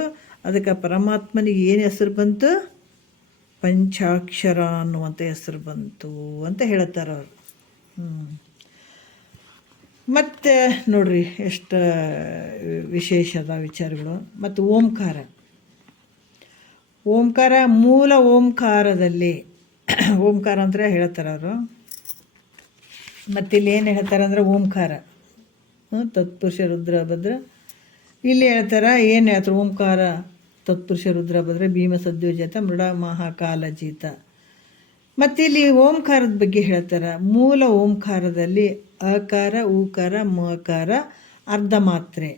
ಅದಕ್ಕೆ ಪರಮಾತ್ಮನಿಗೆ ಏನು ಹೆಸರು ಬಂತು? ಪಂಚಾಕ್ಷರ ಅನ್ನುವಂಥ ಹೆಸರು ಬಂತು ಅಂತ ಹೇಳ್ತಾರೆ ಅವರು. ಮತ್ತು ನೋಡ್ರಿ ಎಷ್ಟು ವಿಶೇಷದ ವಿಚಾರಗಳು. ಮತ್ತು ಓಂಕಾರ ಮೂಲ ಓಂಕಾರದಲ್ಲಿ ಓಂಕಾರ ಅಂದರೆ ಹೇಳ್ತಾರೆ ಅವರು. ಮತ್ತು ಇಲ್ಲಿ ಏನು ಹೇಳ್ತಾರೆ ಅಂದರೆ ಓಂಕಾರ ತತ್ಪುರುಷ ರುದ್ರ ಭದ್ರ. ಇಲ್ಲಿ ಹೇಳ್ತಾರೆ ಏನು ಹೇಳ್ತಾರೆ? ಓಂಕಾರ ತತ್ಪುರುಷ ರುದ್ರ ಭದ್ರ ಭೀಮ ಸದ್ಯೋಜಾತ ಮೃಡ ಮಹಾಕಾಲಜೀತ. ಮತ್ತು ಇಲ್ಲಿ ಓಂಕಾರದ ಬಗ್ಗೆ ಹೇಳ್ತಾರೆ. ಮೂಲ ಓಂಕಾರದಲ್ಲಿ ಅಕಾರ ಉಕಾರ ಮಕಾರ ಅರ್ಧ ಮಾತ್ರೆ,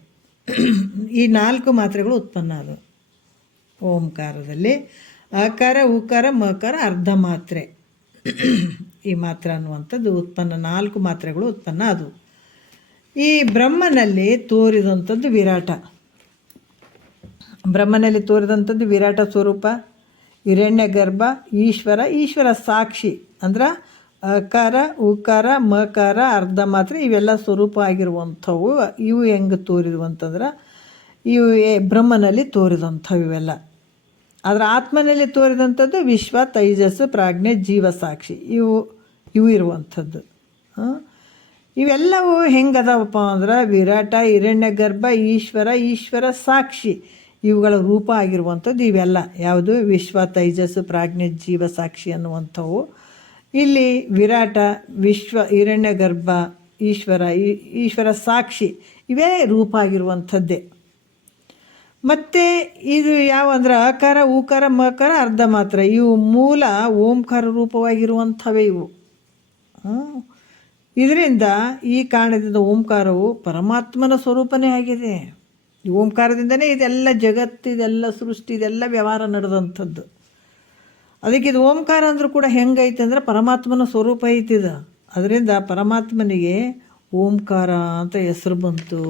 ಈ 4 ಮಾತ್ರೆಗಳು ಉತ್ಪನ್ನ ಅದು. ಓಂಕಾರದಲ್ಲಿ ಅಕಾರ ಉಕಾರ ಮಕಾರ ಅರ್ಧ ಮಾತ್ರೆ, ಈ ಮಾತ್ರ ಅನ್ನುವಂಥದ್ದು ಉತ್ಪನ್ನ. 4 ಮಾತ್ರೆಗಳು ಉತ್ಪನ್ನ ಅದು. ಈ ಬ್ರಹ್ಮನಲ್ಲಿ ತೋರಿದಂಥದ್ದು ವಿರಾಟ. ಬ್ರಹ್ಮನಲ್ಲಿ ತೋರಿದಂಥದ್ದು ವಿರಾಟ ಸ್ವರೂಪ, ಹಿರಣ್ಯ ಗರ್ಭ, ಈಶ್ವರ ಸಾಕ್ಷಿ ಅಂದ್ರೆ ಅಕಾರ ಉಕಾರ ಮಕಾರ ಅರ್ಧ ಮಾತ್ರೆ ಇವೆಲ್ಲ ಸ್ವರೂಪ ಆಗಿರುವಂಥವು. ಇವು ಹೆಂಗೆ ತೋರಿರುವಂತಂದ್ರೆ ಇವು ಬ್ರಹ್ಮನಲ್ಲಿ ತೋರಿದಂಥವು ಇವೆಲ್ಲ. ಅದರ ಆತ್ಮನಲ್ಲಿ ತೋರಿದಂಥದ್ದು ವಿಶ್ವ, ತೈಜಸ್ಸು, ಪ್ರಾಜ್ಞೆ, ಜೀವಸಾಕ್ಷಿ ಇವು ಇರುವಂಥದ್ದು. ಇವೆಲ್ಲವೂ ಹೆಂಗದವಪ್ಪ ಅಂದ್ರೆ ವಿರಾಟ, ಹಿರಣ್ಯ ಗರ್ಭ, ಈಶ್ವರ ಸಾಕ್ಷಿ ಇವುಗಳ ರೂಪ ಆಗಿರುವಂಥದ್ದು ಇವೆಲ್ಲ. ಯಾವುದು? ವಿಶ್ವ, ತೈಜಸ್ಸು, ಪ್ರಾಜ್ಞೆ, ಜೀವಸಾಕ್ಷಿ ಅನ್ನುವಂಥವು. ಇಲ್ಲಿ ವಿರಾಟ, ವಿಶ್ವ, ಹಿರಣ್ಯ ಗರ್ಭ, ಈಶ್ವರ ಸಾಕ್ಷಿ ಇವೇ ರೂಪ ಆಗಿರುವಂಥದ್ದೇ. ಮತ್ತು ಇದು ಯಾವ ಅಂದ್ರೆ ಅಕಾರ ಉಕಾರ ಮಕಾರ ಅರ್ಧ ಮಾತ್ರ ಇವು ಮೂಲ ಓಂಕಾರ ರೂಪವಾಗಿರುವಂಥವೇ ಇವು. ಇದರಿಂದ ಈ ಕಾರಣದಿಂದ ಓಂಕಾರವು ಪರಮಾತ್ಮನ ಸ್ವರೂಪನೇ ಆಗಿದೆ. ಈ ಓಂಕಾರದಿಂದನೇ ಇದೆಲ್ಲ ಜಗತ್ತು, ಇದೆಲ್ಲ ಸೃಷ್ಟಿ, ಇದೆಲ್ಲ ವ್ಯವಹಾರ ನಡೆದಂಥದ್ದು. ಅದಕ್ಕೆ ಇದು ಓಂಕಾರ ಅಂದರೂ ಕೂಡ ಹೆಂಗೈತೆ ಅಂದ್ರೆ ಪರಮಾತ್ಮನ ಸ್ವರೂಪ ಐತಿದ. ಅದರಿಂದ ಪರಮಾತ್ಮನಿಗೆ ಓಂಕಾರ ಅಂತ ಹೆಸರು ಬಂತು.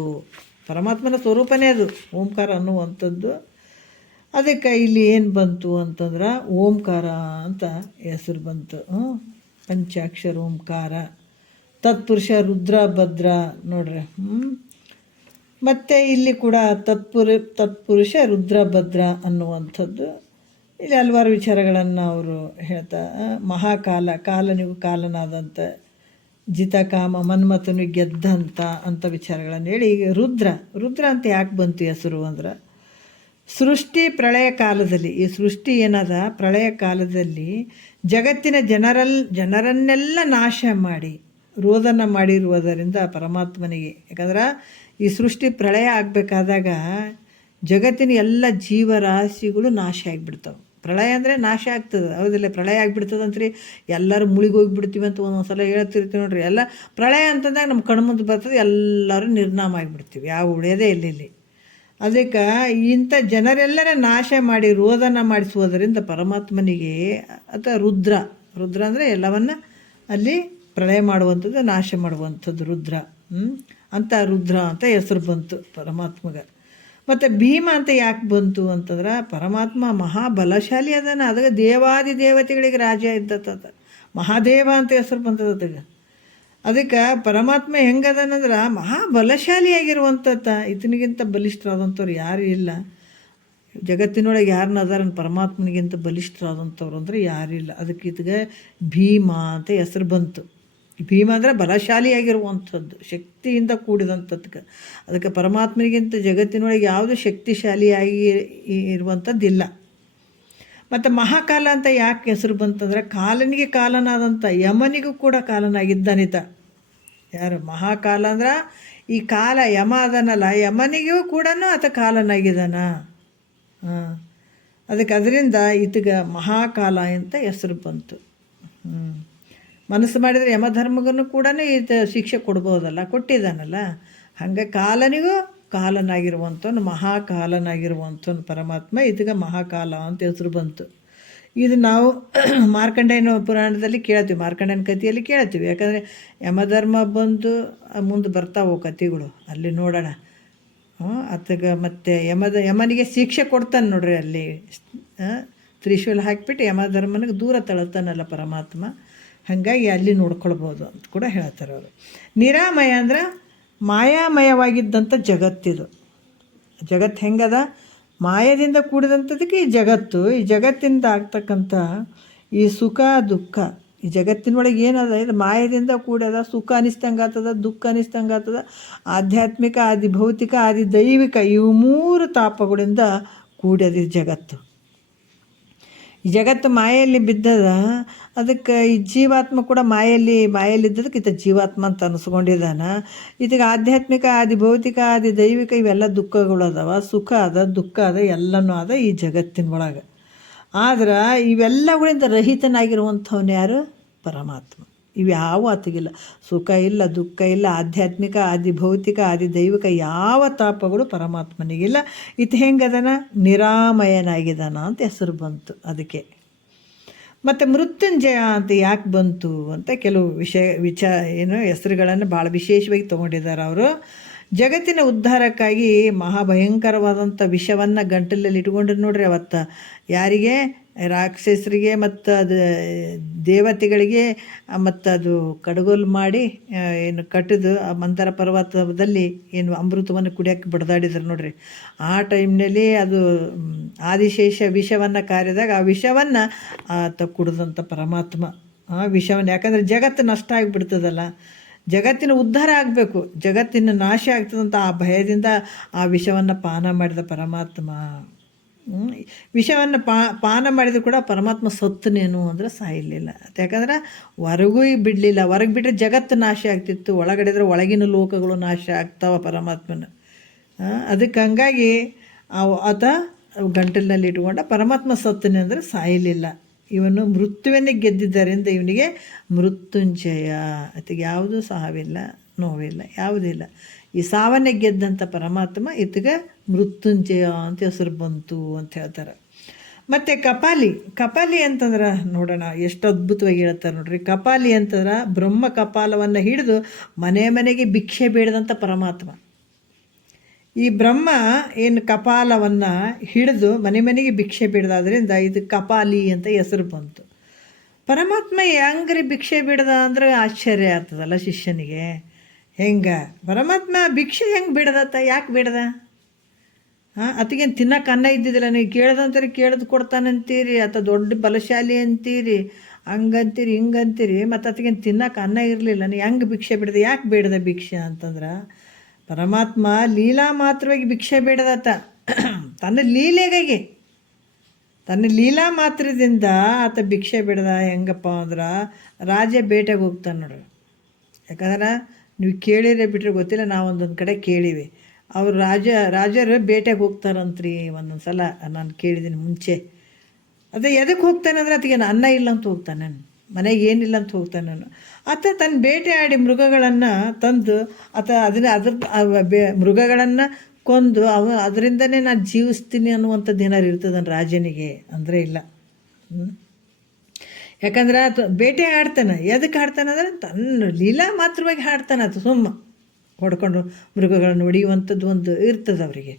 ಪರಮಾತ್ಮನ ಸ್ವರೂಪನೇ ಅದು ಓಂಕಾರ ಅನ್ನುವಂಥದ್ದು. ಅದಕ್ಕೆ ಇಲ್ಲಿ ಏನು ಬಂತು ಅಂತಂದ್ರೆ ಓಂಕಾರ ಅಂತ ಹೆಸರು ಬಂತು. ಪಂಚಾಕ್ಷರ ಓಂಕಾರ, ತತ್ಪುರುಷ ರುದ್ರ ಭದ್ರ ನೋಡ್ರಿ. ಮತ್ತು ಇಲ್ಲಿ ಕೂಡ ತತ್ಪುರುಷ ರುದ್ರ ಭದ್ರ ಅನ್ನುವಂಥದ್ದು. ಇಲ್ಲಿ ಹಲವಾರು ವಿಚಾರಗಳನ್ನು ಅವರು ಹೇಳ್ತಾ, ಕಾಲನಿಗೂ ಕಾಲನಾದಂಥ, ಜಿತಕಾಮ ಮನ್ಮಥನು ಗೆದ್ದಂಥ ಅಂತ ವಿಚಾರಗಳನ್ನು ಹೇಳಿ. ಈಗ ರುದ್ರ ಅಂತ ಯಾಕೆ ಬಂತು ಹೆಸರು ಅಂದ್ರೆ ಸೃಷ್ಟಿ ಪ್ರಳಯ ಕಾಲದಲ್ಲಿ, ಈ ಸೃಷ್ಟಿ ಏನದ ಪ್ರಳಯ ಕಾಲದಲ್ಲಿ ಜಗತ್ತಿನ ಜನರನ್ನೆಲ್ಲ ನಾಶ ಮಾಡಿ ರೋದನ ಮಾಡಿರುವುದರಿಂದ ಪರಮಾತ್ಮನಿಗೆ, ಯಾಕಂದ್ರೆ ಈ ಸೃಷ್ಟಿ ಪ್ರಳಯ ಆಗಬೇಕಾದಾಗ ಜಗತ್ತಿನ ಎಲ್ಲ ಜೀವರಾಶಿಗಳು ನಾಶ ಆಗಿಬಿಡ್ತಾವೆ. ಪ್ರಳಯ ಅಂದರೆ ನಾಶ ಆಗ್ತದೆ, ಹೌದಿಲ್ಲ? ಪ್ರಳಯ ಆಗಿಬಿಡ್ತದಂತ್ರಿ, ಎಲ್ಲರೂ ಮುಳುಗೋಗಿಬಿಡ್ತೀವಿ ಅಂತ ಒಂದೊಂದು ಸಲ ಹೇಳ್ತಿರ್ತೀವಿ ನೋಡ್ರಿ. ಎಲ್ಲ ಪ್ರಳಯ ಅಂತಂದಾಗ ನಮ್ಮ ಕಣ್ಮುಂದೆ ಬರ್ತದೆ, ಎಲ್ಲರೂ ನಿರ್ನಾಮ ಆಗಿಬಿಡ್ತೀವಿ, ಯಾವ ಉಳಿಯೋದೇ ಇಲ್ಲಿ. ಅದಕ್ಕೆ ಇಂಥ ಜನರೆಲ್ಲರ ನಾಶ ಮಾಡಿ ರೋದನ ಮಾಡಿಸುವುದರಿಂದ ಪರಮಾತ್ಮನಿಗೆ ಅಥವಾ ರುದ್ರ ಅಂದರೆ ಎಲ್ಲವನ್ನ ಅಲ್ಲಿ ಪ್ರಳಯ ಮಾಡುವಂಥದ್ದು, ನಾಶ ಮಾಡುವಂಥದ್ದು ರುದ್ರ ಅಂತ ಹೆಸರು ಬಂತು ಪರಮಾತ್ಮಗೆ. ಮತ್ತು ಭೀಮ ಅಂತ ಯಾಕೆ ಬಂತು ಅಂತಂದ್ರೆ ಪರಮಾತ್ಮ ಮಹಾಬಲಶಾಲಿ ಅದನ್ನು. ಅದಕ್ಕೆ ದೇವಾದಿ ದೇವತೆಗಳಿಗೆ ರಾಜ ಇದ್ದತ್ತ, ಮಹಾದೇವ ಅಂತ ಹೆಸರು ಬಂತದಕ್ಕೆ. ಅದಕ್ಕೆ ಪರಮಾತ್ಮ ಹೆಂಗದನಂದ್ರೆ ಮಹಾಬಲಶಾಲಿಯಾಗಿರುವಂಥತ್ತ. ಇದನಿಗಿಂತ ಬಲಿಷ್ಠರಾದಂಥವ್ರು ಯಾರೂ ಇಲ್ಲ ಜಗತ್ತಿನೊಳಗೆ. ಯಾರನ್ನ ಅದಾರನ್ನ ಪರಮಾತ್ಮನಿಗಿಂತ ಬಲಿಷ್ಠರಾದಂಥವ್ರು ಅಂದರೆ ಯಾರೂ ಇಲ್ಲ. ಅದಕ್ಕೆ ಇದಕ್ಕೆ ಭೀಮ ಅಂತ ಹೆಸರು ಬಂತು. ಭೀಮ ಅಂದರೆ ಬಲಶಾಲಿಯಾಗಿರುವಂಥದ್ದು, ಶಕ್ತಿಯಿಂದ ಕೂಡಿದಂಥದ್ದಕ್ಕೆ. ಅದಕ್ಕೆ ಪರಮಾತ್ಮನಿಗಿಂತ ಜಗತ್ತಿನೊಳಗೆ ಯಾವುದು ಶಕ್ತಿಶಾಲಿಯಾಗಿ ಇರುವಂಥದ್ದಿಲ್ಲ. ಮತ್ತು ಮಹಾಕಾಲ ಅಂತ ಯಾಕೆ ಹೆಸರು ಬಂತಂದ್ರೆ ಕಾಲನಿಗೆ ಕಾಲನಾದಂಥ ಯಮನಿಗೂ ಕೂಡ ಕಾಲನಾಗಿದ್ದಾನಿತ. ಯಾರು? ಮಹಾಕಾಲ ಅಂದ್ರೆ ಈ ಕಾಲ ಯಮ ಅದನಲ್ಲ, ಯಮನಿಗೂ ಕೂಡ ಆತ ಕಾಲನಾಗಿದ್ದಾನ. ಅದರಿಂದ ಈತಗೆ ಮಹಾಕಾಲ ಅಂತ ಹೆಸರು ಬಂತು. ಮನಸ್ಸು ಮಾಡಿದರೆ ಯಮಧರ್ಮಗೂ ಕೂಡ ಈತ ಶಿಕ್ಷೆ ಕೊಡ್ಬೋದಲ್ಲ, ಕೊಟ್ಟಿದ್ದಾನಲ್ಲ. ಹಾಗೆ ಕಾಲನಿಗೂ ಕಾಲನಾಗಿರುವಂಥವ್ನು, ಮಹಾಕಾಲನಾಗಿರುವಂಥವ್ನು ಪರಮಾತ್ಮ. ಇದಕ್ಕೆ ಮಹಾಕಾಲ ಅಂತ ಹೆಸರು ಬಂತು. ಇದು ನಾವು ಮಾರ್ಕಂಡೇಯನ ಪುರಾಣದಲ್ಲಿ ಕೇಳ್ತೀವಿ, ಮಾರ್ಕಂಡೇಯನ ಕಥೆಯಲ್ಲಿ ಕೇಳ್ತೀವಿ. ಯಾಕಂದರೆ ಯಮಧರ್ಮ ಬಂದು ಮುಂದೆ ಬರ್ತಾವೆ ಕಥೆಗಳು, ಅಲ್ಲಿ ನೋಡೋಣ. ಅತಗ ಮತ್ತು ಯಮನಿಗೆ ಶಿಕ್ಷೆ ಕೊಡ್ತಾನೆ ನೋಡ್ರಿ ಅಲ್ಲಿ. ತ್ರಿಶೂಲ ಹಾಕಿಬಿಟ್ಟು ಯಮಧರ್ಮನಿಗೆ ದೂರ ತಳ್ತಾನಲ್ಲ ಪರಮಾತ್ಮ. ಹಾಗಾಗಿ ಅಲ್ಲಿ ನೋಡ್ಕೊಳ್ಬೋದು ಅಂತ ಕೂಡ ಹೇಳ್ತಾರೆ ಅವರು. ನಿರಾಮಯ ಅಂದ್ರೆ ಮಾಯಾಮಯವಾಗಿದ್ದಂಥ ಜಗತ್ತಿದು. ಜಗತ್ತು ಹೆಂಗದ? ಮಾಯದಿಂದ ಕೂಡಿದಂಥದಕ್ಕೆ ಈ ಜಗತ್ತು. ಈ ಜಗತ್ತಿಂದ ಆಗ್ತಕ್ಕಂಥ ಈ ಸುಖ ದುಃಖ, ಈ ಜಗತ್ತಿನೊಳಗೆ ಏನದ, ಇದು ಮಾಯದಿಂದ ಕೂಡ್ಯದ. ಸುಖ ಅನಿಸ್ತಂಗೆ ಆಗ್ತದ, ದುಃಖ ಅನಿಸ್ತಂಗೆ ಆಗ್ತದ. ಆಧ್ಯಾತ್ಮಿಕ, ಆದಿ ಭೌತಿಕ, ಆದಿ ದೈವಿಕ, ಇವು 3 ತಾಪಗಳಿಂದ ಕೂಡ್ಯದ ಈ ಜಗತ್ತು. ಈ ಜಗತ್ತು ಮಾಯೆಯಲ್ಲಿ ಬಿದ್ದದ. ಅದಕ್ಕೆ ಈ ಜೀವಾತ್ಮ ಕೂಡ ಮಾಯೆಯಲ್ಲಿದ್ದದಕ್ಕೆ ಈತ ಜೀವಾತ್ಮ ಅಂತ ಅನಿಸ್ಕೊಂಡಿದ್ದಾನ. ಇದಕ್ಕೆ ಆಧ್ಯಾತ್ಮಿಕ, ಆದಿ ಭೌತಿಕ, ಆದಿ ದೈವಿಕ ಇವೆಲ್ಲ ದುಃಖಗಳು ಅದಾವ. ಸುಖ ಅದ, ದುಃಖ ಅದ, ಎಲ್ಲನೂ ಅದ ಈ ಜಗತ್ತಿನೊಳಗೆ. ಆದ್ರೆ ಇವೆಲ್ಲಗಳಿಂದ ರಹಿತನಾಗಿರುವಂಥವ್ನು ಯಾರು? ಪರಮಾತ್ಮ. ಇವ್ಯಾವ ಆತಗಿಲ್ಲ. ಸುಖ ಇಲ್ಲ, ದುಃಖ ಇಲ್ಲ, ಆಧ್ಯಾತ್ಮಿಕ, ಆದಿ ಭೌತಿಕ, ಆದಿ ದೈವಿಕ ಯಾವ ತಾಪಗಳು ಪರಮಾತ್ಮನಿಗಿಲ್ಲ. ಇದು ಹೆಂಗದನ? ನಿರಾಮಯನಾಗಿದ್ದಾನ ಅಂತ ಹೆಸರು ಬಂತು ಅದಕ್ಕೆ. ಮತ್ತು ಮೃತ್ಯುಂಜಯ ಅಂತ ಯಾಕೆ ಬಂತು ಅಂತ ಕೆಲವು ಹೆಸರುಗಳನ್ನು ಭಾಳ ವಿಶೇಷವಾಗಿ ತೊಗೊಂಡಿದ್ದಾರೆ ಅವರು. ಜಗತ್ತಿನ ಉದ್ಧಾರಕ್ಕಾಗಿ ಮಹಾಭಯಂಕರವಾದಂಥ ವಿಷವನ್ನು ಗಂಟಲಲ್ಲಿ ಇಟ್ಕೊಂಡ್ರು ನೋಡ್ರಿ ಅವತ್ತು. ಯಾರಿಗೆ? ರಾಕ್ಷಸರಿಗೆ ಮತ್ತು ಅದು ದೇವತೆಗಳಿಗೆ. ಮತ್ತು ಅದು ಕಡಗೋಲು ಮಾಡಿ ಏನು ಕಟ್ಟಿದು ಆ ಮಂದರ ಪರ್ವತದಲ್ಲಿ ಏನು ಅಮೃತವನ್ನು ಕುಡಿಯೋಕ್ಕೆ ಬಡ್ದಾಡಿದ್ರು ನೋಡ್ರಿ. ಆ ಟೈಮ್ನಲ್ಲಿ ಅದು ಆದಿಶೇಷ ವಿಷವನ್ನು ಕಾರಿದಾಗ ಆ ವಿಷವನ್ನು ಕುಡಿದಂಥ ಪರಮಾತ್ಮ ಆ ವಿಷವನ್ನು. ಯಾಕಂದರೆ ಜಗತ್ತು ನಷ್ಟ ಆಗಿಬಿಡ್ತದಲ್ಲ, ಜಗತ್ತಿನ ಉದ್ಧಾರ ಆಗಬೇಕು, ಜಗತ್ತಿನ ನಾಶ ಆಗ್ತದಂತ ಆ ಭಯದಿಂದ ಆ ವಿಷವನ್ನು ಪಾನ ಮಾಡಿದ ಪರಮಾತ್ಮ. ವಿಷವನ್ನು ಪಾನ ಮಾಡಿದ್ರು ಕೂಡ ಪರಮಾತ್ಮ ಸತ್ತನೇನು ಅಂದರೆ ಸಾಯಲಿಲ್ಲ. ಯಾಕಂದ್ರೆ ಹೊರಗೂ ಬಿಡಲಿಲ್ಲ. ಹೊರಗೆ ಬಿಟ್ಟರೆ ಜಗತ್ತು ನಾಶ ಆಗ್ತಿತ್ತು, ಒಳಗಡೆದ್ರೆ ಒಳಗಿನ ಲೋಕಗಳು ನಾಶ ಆಗ್ತಾವ ಪರಮಾತ್ಮನ. ಅದಕ್ಕೆ ಹಂಗಾಗಿ ಆತ ಗಂಟಲಿನಲ್ಲಿ ಇಟ್ಕೊಂಡ ಪರಮಾತ್ಮ ಸತ್ತನೆ ಅಂದರೆ ಸಾಯಲಿಲ್ಲ. ಇವನು ಮೃತ್ಯುವನ್ನೇ ಗೆದ್ದಿದ್ದರಿಂದ ಇವನಿಗೆ ಮೃತ್ಯುಂಜಯ. ಆತಗೆ ಯಾವುದೂ ಸಾವಿಲ್ಲ, ನೋವಿಲ್ಲ, ಯಾವುದಿಲ್ಲ. ಈ ಸಾವನ್ನೇ ಗೆದ್ದಂಥ ಪರಮಾತ್ಮ ಇತ್ತಿಗೆ ಮೃತ್ಯುಂಜಯ ಅಂತ ಹೆಸರು ಬಂತು ಅಂತ ಹೇಳ್ತಾರೆ. ಮತ್ತು ಕಪಾಲಿ ಅಂತಂದ್ರೆ ನೋಡೋಣ ಎಷ್ಟು ಅದ್ಭುತವಾಗಿ ಹೇಳ್ತಾರೆ ನೋಡ್ರಿ. ಕಪಾಲಿ ಅಂತಂದ್ರೆ ಬ್ರಹ್ಮ ಕಪಾಲವನ್ನು ಹಿಡಿದು ಮನೆಗೆ ಭಿಕ್ಷೆ ಬೇಡದಂಥ ಪರಮಾತ್ಮ. ಈ ಬ್ರಹ್ಮ ಏನು ಕಪಾಲವನ್ನು ಹಿಡಿದು ಮನೆಗೆ ಭಿಕ್ಷೆ ಬಿಡ್ದಾದ್ರಿಂದ ಇದು ಕಪಾಲಿ ಅಂತ ಹೆಸರು ಬಂತು. ಪರಮಾತ್ಮ ಹೆಂಗ್ರಿ ಭಿಕ್ಷೆ ಬಿಡ್ದ ಅಂದ್ರೆ ಆಶ್ಚರ್ಯ ಆಗ್ತದಲ್ಲ ಶಿಷ್ಯನಿಗೆ. ಹೆಂಗೆ ಪರಮಾತ್ಮ ಭಿಕ್ಷೆ ಹೆಂಗೆ ಬಿಡದತ್ತ? ಯಾಕೆ ಬಿಡ್ದ? ಅತಿಗೇನು ತಿನ್ನಕ್ಕೆ ಅನ್ನ ಇದ್ದಿದ್ದಿಲ್ಲ, ನೀವು ಕೇಳ್ದಂತೀರಿ, ಕೇಳಿದ್ ಕೊಡ್ತಾನಂತೀರಿ, ಅಥವಾ ದೊಡ್ಡ ಬಲಶಾಲಿ ಅಂತೀರಿ, ಹಂಗಂತೀರಿ ಹಿಂಗಂತೀರಿ, ಮತ್ತು ಅತಿಗೇನು ತಿನ್ನಕ್ಕೆ ಅನ್ನ ಇರಲಿಲ್ಲ, ನೀವು ಹೆಂಗೆ ಭಿಕ್ಷೆ ಬಿಡ್ದ? ಯಾಕೆ ಬೇಡ್ದ ಭಿಕ್ಷೆ ಅಂತಂದ್ರೆ ಪರಮಾತ್ಮ ಲೀಲಾ ಮಾತ್ರವಾಗಿ ಭಿಕ್ಷೆ ಬೇಡದತ್ತ. ತನ್ನ ಲೀಲೆಗಾಗಿ, ತನ್ನ ಲೀಲಾ ಮಾತ್ರದಿಂದ ಆತ ಭಿಕ್ಷೆ ಬಿಡ್ದ. ಹೆಂಗಪ್ಪ ಅಂದ್ರೆ ರಾಜ ಬೇಟೆಗೆ ಹೋಗ್ತಾನೆ ನೋಡ್ರಿ. ಯಾಕಂದ್ರೆ ನೀವು ಕೇಳಿದ್ರೆ ಬಿಟ್ಟರೆ ಗೊತ್ತಿಲ್ಲ, ನಾವು ಒಂದೊಂದು ಕಡೆ ಕೇಳೀವಿ. ಅವ್ರು ರಾಜರು ಬೇಟೆಗೆ ಹೋಗ್ತಾರಂತ್ರಿ ಒಂದೊಂದು ಸಲ. ನಾನು ಕೇಳಿದ್ದೀನಿ ಮುಂಚೆ. ಅದೇ ಎದಕ್ಕೆ ಹೋಗ್ತಾನೆ ಅಂದರೆ ಅದಕ್ಕೇನು ಅನ್ನ ಇಲ್ಲ ಅಂತ ಹೋಗ್ತಾನೆ, ಮನೆಗೆ ಏನಿಲ್ಲ ಅಂತ ಹೋಗ್ತಾನೆ ನಾನು. ಆತ ತನ್ನ ಬೇಟೆ ಆಡಿ ಮೃಗಗಳನ್ನು ತಂದು ಮೃಗಗಳನ್ನು ಕೊಂದು ಅದರಿಂದನೇ ನಾನು ಜೀವಿಸ್ತೀನಿ ಅನ್ನುವಂಥದ್ದು ಏನಾರು ಇರ್ತದೆ ರಾಜನಿಗೆ ಅಂದರೆ ಇಲ್ಲ. ಯಾಕಂದ್ರೆ ಅದು ಬೇಟೆ ಆಡ್ತಾನೆ. ಎದಕ್ಕೆ ಆಡ್ತಾನೆ ಅಂದರೆ ತನ್ನ ಲೀಲಾ ಮಾತ್ರವಾಗಿ ಆಡ್ತಾನೆ. ಅದು ಸುಮ್ಮ ಹೊಡ್ಕೊಂಡು ಮೃಗಗಳನ್ನು ಹೊಡೆಯುವಂಥದ್ದು ಒಂದು ಇರ್ತದೆ ಅವರಿಗೆ.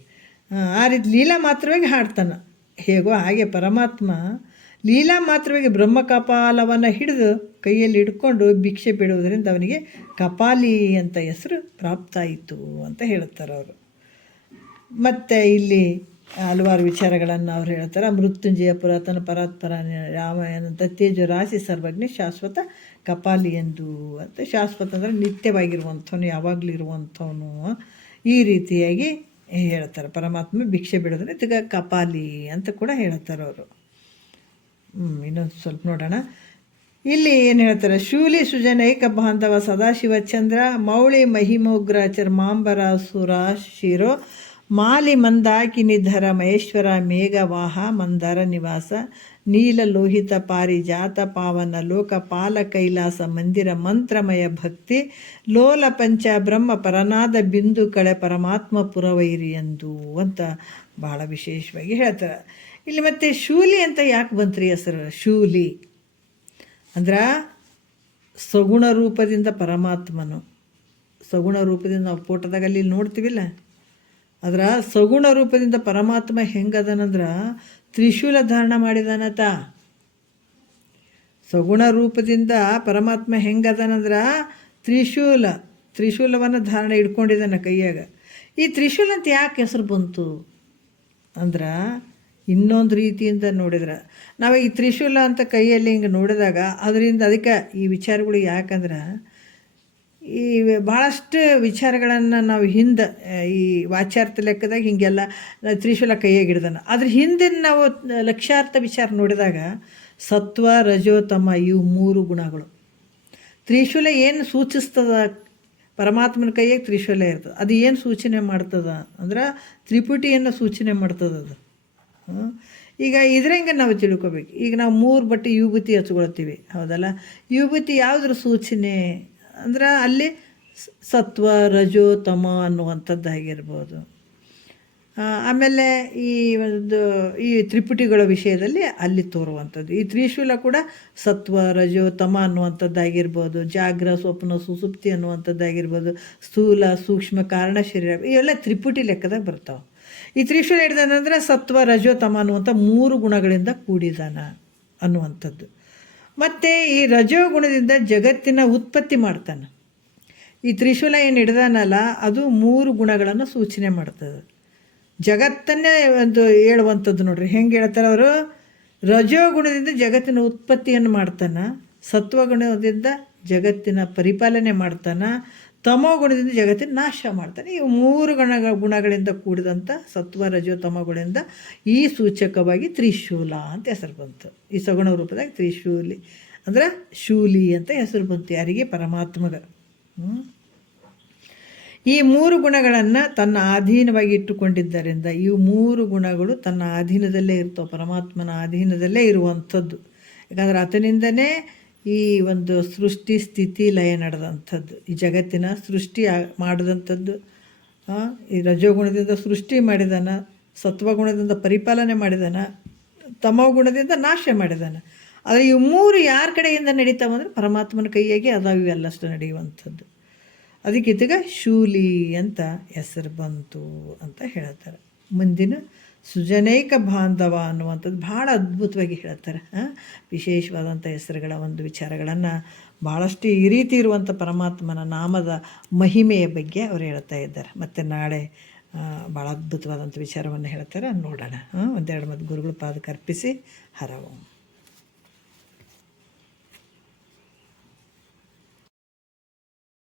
ಆ ರೀತಿ ಲೀಲಾ ಮಾತ್ರವಾಗಿ ಹಾಡ್ತಾನೆ. ಹೇಗೋ ಹಾಗೆ ಪರಮಾತ್ಮ ಲೀಲಾ ಮಾತ್ರವಾಗಿ ಬ್ರಹ್ಮ ಕಪಾಲವನ್ನು ಹಿಡಿದು ಕೈಯಲ್ಲಿ ಹಿಡ್ಕೊಂಡು ಭಿಕ್ಷೆ ಬಿಡುವುದರಿಂದ ಅವನಿಗೆ ಕಪಾಲಿ ಅಂತ ಹೆಸರು ಪ್ರಾಪ್ತಾಯಿತು ಅಂತ ಹೇಳ್ತಾರೆ ಅವರು. ಮತ್ತು ಇಲ್ಲಿ ಹಲವಾರು ವಿಚಾರಗಳನ್ನು ಅವ್ರು ಹೇಳ್ತಾರೆ. ಮೃತ್ಯುಂಜಯ ಪುರಾತನ ಪರಾತ್ಪರ ರಾಮಾಯಣಂತ ತೇಜು ರಾಶಿ ಸರ್ವಜ್ಞ ಶಾಶ್ವತ ಕಪಾಲಿ ಎಂದು ಅಂತ. ಶಾಶ್ವತ ಅಂದರೆ ನಿತ್ಯವಾಗಿರುವಂಥವನು, ಯಾವಾಗಲೂ ಇರುವಂಥವನು. ಈ ರೀತಿಯಾಗಿ ಹೇಳ್ತಾರೆ. ಪರಮಾತ್ಮ ಭಿಕ್ಷೆ ಬಿಡೋದ್ರೆ ಇದಕ್ಕೆ ಕಪಾಲಿ ಅಂತ ಕೂಡ ಹೇಳ್ತಾರೆ ಅವರು. ಇನ್ನೊಂದು ಸ್ವಲ್ಪ ನೋಡೋಣ. ಇಲ್ಲಿ ಏನು ಹೇಳ್ತಾರೆ? ಶೂಲಿ ಸುಜನೈಕ ಬಾಂಧವ ಸದಾಶಿವ ಚಂದ್ರ ಮೌಳಿ ಮಹಿಮೋಗ್ರ ಚರ್ಮಾಂಬರ ಸುರ ಶಿರೋ ಮಾಲಿ ಮಂದಾಕಿನಿಧರ ಮಹೇಶ್ವರ ಮೇಘವಾಹ ಮಂದರ ನಿವಾಸ ನೀಲ ಲೋಹಿತ ಪಾರಿಜಾತ ಪಾವನ ಲೋಕಪಾಲ ಕೈಲಾಸ ಮಂದಿರ ಮಂತ್ರಮಯ ಭಕ್ತಿ ಲೋಲ ಪಂಚ ಬ್ರಹ್ಮ ಪರನಾದ ಬಿಂದು ಕಳೆ ಪರಮಾತ್ಮ ಪುರವೈರಿ ಎಂದು ಅಂತ ಭಾಳ ವಿಶೇಷವಾಗಿ ಹೇಳ್ತಾರೆ. ಇಲ್ಲಿ ಮತ್ತೆ ಶೂಲಿ ಅಂತ ಯಾಕೆ ಬಂತ್ರಿ ಹೆಸರು? ಶೂಲಿ ಅಂದ್ರೆ ಸಗುಣ ರೂಪದಿಂದ ಪರಮಾತ್ಮನು, ಸಗುಣ ರೂಪದಿಂದ ನಾವು ಫೋಟೋದಾಗ ಅಲ್ಲಿ ನೋಡ್ತೀವಿಲ್ಲ, ಅದರ ಸಗುಣ ರೂಪದಿಂದ ಪರಮಾತ್ಮ ಹೆಂಗದನಂದ್ರೆ ತ್ರಿಶೂಲ ಧಾರಣ ಮಾಡಿದಾನತ. ಸಗುಣ ರೂಪದಿಂದ ಪರಮಾತ್ಮ ಹೆಂಗದನಂದ್ರೆ ತ್ರಿಶೂಲವನ್ನು ಧಾರಣೆ ಇಟ್ಕೊಂಡಿದ್ದಾನೆ ಕೈಯಾಗ. ಈ ತ್ರಿಶೂಲ ಅಂತ ಯಾಕೆ ಹೆಸರು ಬಂತು ಅಂದ್ರೆ, ಇನ್ನೊಂದು ರೀತಿಯಿಂದ ನೋಡಿದ್ರೆ ನಾವು ಈ ತ್ರಿಶೂಲ ಅಂತ ಕೈಯಲ್ಲಿ ಹಿಂಗೆ ನೋಡಿದಾಗ ಅದಕ್ಕೆ ಈ ವಿಚಾರಗಳು ಯಾಕಂದ್ರೆ, ಈ ಭಾಳಷ್ಟು ವಿಚಾರಗಳನ್ನು ನಾವು ಹಿಂದೆ ಈ ವಾಚ್ಯಾರ್ಥ ಲೆಕ್ಕದಾಗ ಹೀಗೆಲ್ಲ ತ್ರಿಶೂಲ ಕೈಯಾಗಿ ಹಿಡ್ದಾನ. ಅದ್ರ ಹಿಂದಿನ ನಾವು ಲಕ್ಷ್ಯಾರ್ಥ ವಿಚಾರ ನೋಡಿದಾಗ ಸತ್ವ ರಜೋ ತಮ ಇವು 3 ಗುಣಗಳು. ತ್ರಿಶೂಲ ಏನು ಸೂಚಿಸ್ತದ? ಪರಮಾತ್ಮನ ಕೈಯಾಗ ತ್ರಿಶೂಲ ಇರ್ತದೆ. ಅದು ಏನು ಸೂಚನೆ ಮಾಡ್ತದ ಅಂದ್ರೆ ತ್ರಿಪುಟಿಯನ್ನು ಸೂಚನೆ ಮಾಡ್ತದೆ ಅದು. ಈಗ ಇದ್ರಂಗೆ ನಾವು ತಿಳ್ಕೊಬೇಕು. ಈಗ ನಾವು 3 ಬಟ್ಟೆ ವಿಭೂತಿ ಹಚ್ಕೊಳ್ತೀವಿ, ಹೌದಲ್ಲ? ವಿಭೂತಿ ಯಾವುದ್ರ ಸೂಚನೆ ಅಂದ್ರೆ ಅಲ್ಲಿ ಸತ್ವ ರಜೋ ತಮ ಅನ್ನುವಂಥದ್ದಾಗಿರ್ಬೋದು. ಆಮೇಲೆ ಈ ತ್ರಿಪುಟಿಗಳ ವಿಷಯದಲ್ಲಿ ಅಲ್ಲಿ ತೋರುವಂಥದ್ದು. ಈ ತ್ರಿಶೂಲ ಕೂಡ ಸತ್ವ ರಜೋ ತಮ ಅನ್ನುವಂಥದ್ದಾಗಿರ್ಬೋದು, ಜಾಗ್ರ ಸ್ವಪ್ನ ಸುಸುಪ್ತಿ ಅನ್ನುವಂಥದ್ದಾಗಿರ್ಬೋದು, ಸ್ಥೂಲ ಸೂಕ್ಷ್ಮ ಕಾರಣ ಶರೀರ, ಇವೆಲ್ಲ ತ್ರಿಪುಟಿ ಲೆಕ್ಕದಾಗ ಬರ್ತಾವೆ. ಈ ತ್ರಿಶೂಲ ಹಿಡ್ದಾನಂದ್ರೆ ಸತ್ವ ರಜೋ ತಮ ಅನ್ನುವಂಥ 3 ಗುಣಗಳಿಂದ ಕೂಡಿದಾನ ಅನ್ನುವಂಥದ್ದು. ಮತ್ತು ಈ ರಜೋ ಗುಣದಿಂದ ಜಗತ್ತಿನ ಉತ್ಪತ್ತಿ ಮಾಡ್ತಾನೆ. ಈ ತ್ರಿಶೂಲ ಏನು ಹಿಡ್ದಾನಲ್ಲ ಅದು 3 ಗುಣಗಳನ್ನು ಸೂಚನೆ ಮಾಡ್ತದೆ. ಜಗತ್ತನ್ನೇ ಹೇಳುವಂಥದ್ದು ನೋಡ್ರಿ. ಹೆಂಗೆ ಹೇಳ್ತಾರೆ ಅವರು? ರಜೋ ಗುಣದಿಂದ ಜಗತ್ತಿನ ಉತ್ಪತ್ತಿಯನ್ನು ಮಾಡ್ತಾನೆ, ಸತ್ವಗುಣದಿಂದ ಜಗತ್ತಿನ ಪರಿಪಾಲನೆ ಮಾಡ್ತಾನೆ, ತಮೋ ಗುಣದಿಂದ ಜಗತ್ತಿನ ನಾಶ ಮಾಡ್ತಾನೆ. ಈ 3 ಗುಣಗಳಿಂದ ಕೂಡಿದಂಥ ಸತ್ವ ರಜೋ ತಮೋಗಳಿಂದ ಈ ಸೂಚಕವಾಗಿ ತ್ರಿಶೂಲ ಅಂತ ಹೆಸರು ಬಂತು. ಈ ಸಗುಣ ರೂಪದಾಗ ತ್ರಿಶೂಲಿ ಅಂದ್ರೆ ಶೂಲಿ ಅಂತ ಹೆಸರು ಬಂತು. ಯಾರಿಗೆ? ಪರಮಾತ್ಮಗ. ಈ 3 ಗುಣಗಳನ್ನು ತನ್ನ ಅಧೀನವಾಗಿ ಇಟ್ಟುಕೊಂಡಿದ್ದರಿಂದ ಈ 3 ಗುಣಗಳು ತನ್ನ ಅಧೀನದಲ್ಲೇ ಇರ್ತವೆ, ಪರಮಾತ್ಮನ ಅಧೀನದಲ್ಲೇ ಇರುವಂಥದ್ದು. ಯಾಕಂದ್ರೆ ಆತನಿಂದನೇ ಈ ಒಂದು ಸೃಷ್ಟಿ ಸ್ಥಿತಿ ಲಯ ನಡೆದಂಥದ್ದು, ಈ ಜಗತ್ತಿನ ಸೃಷ್ಟಿ ಮಾಡಿದಂಥದ್ದು. ಈ ರಜೋಗುಣದಿಂದ ಸೃಷ್ಟಿ ಮಾಡಿದಾನ, ಸತ್ವಗುಣದಿಂದ ಪರಿಪಾಲನೆ ಮಾಡಿದಾನ, ತಮೋ ಗುಣದಿಂದ ನಾಶ ಮಾಡಿದಾನ. ಆದರೆ ಈ 3 ಯಾರ ಕಡೆಯಿಂದ ನಡೀತಾವಂದ್ರೆ ಪರಮಾತ್ಮನ ಕೈಯಾಗೆ ಅದಾವ ಇವೆಲ್ಲಷ್ಟು ನಡೆಯುವಂಥದ್ದು. ಅದಕ್ಕೆ ಇದಕ್ಕೆ ಶೂಲಿ ಅಂತ ಹೆಸರು ಬಂತು ಅಂತ ಹೇಳ್ತಾರೆ. ಮುಂದಿನ ಸುಜನೈಕ ಬಾಂಧವ ಅನ್ನುವಂಥದ್ದು ಭಾಳ ಅದ್ಭುತವಾಗಿ ಹೇಳ್ತಾರೆ. ವಿಶೇಷವಾದಂಥ ಹೆಸರುಗಳ ಒಂದು ವಿಚಾರಗಳನ್ನು ಭಾಳಷ್ಟು ಈ ರೀತಿ ಇರುವಂಥ ಪರಮಾತ್ಮನ ನಾಮದ ಮಹಿಮೆಯ ಬಗ್ಗೆ ಅವರು ಹೇಳ್ತಾ ಇದ್ದಾರೆ. ಮತ್ತು ನಾಳೆ ಭಾಳ ಅದ್ಭುತವಾದಂಥ ವಿಚಾರವನ್ನು ಹೇಳ್ತಾರೆ, ನೋಡೋಣ. ಒಂದೆರಡು ಮತ್ತು ಗುರುಗಳ ಪಾದಕ್ಕೆ ಅರ್ಪಿಸಿ ಹರ ಓಂ.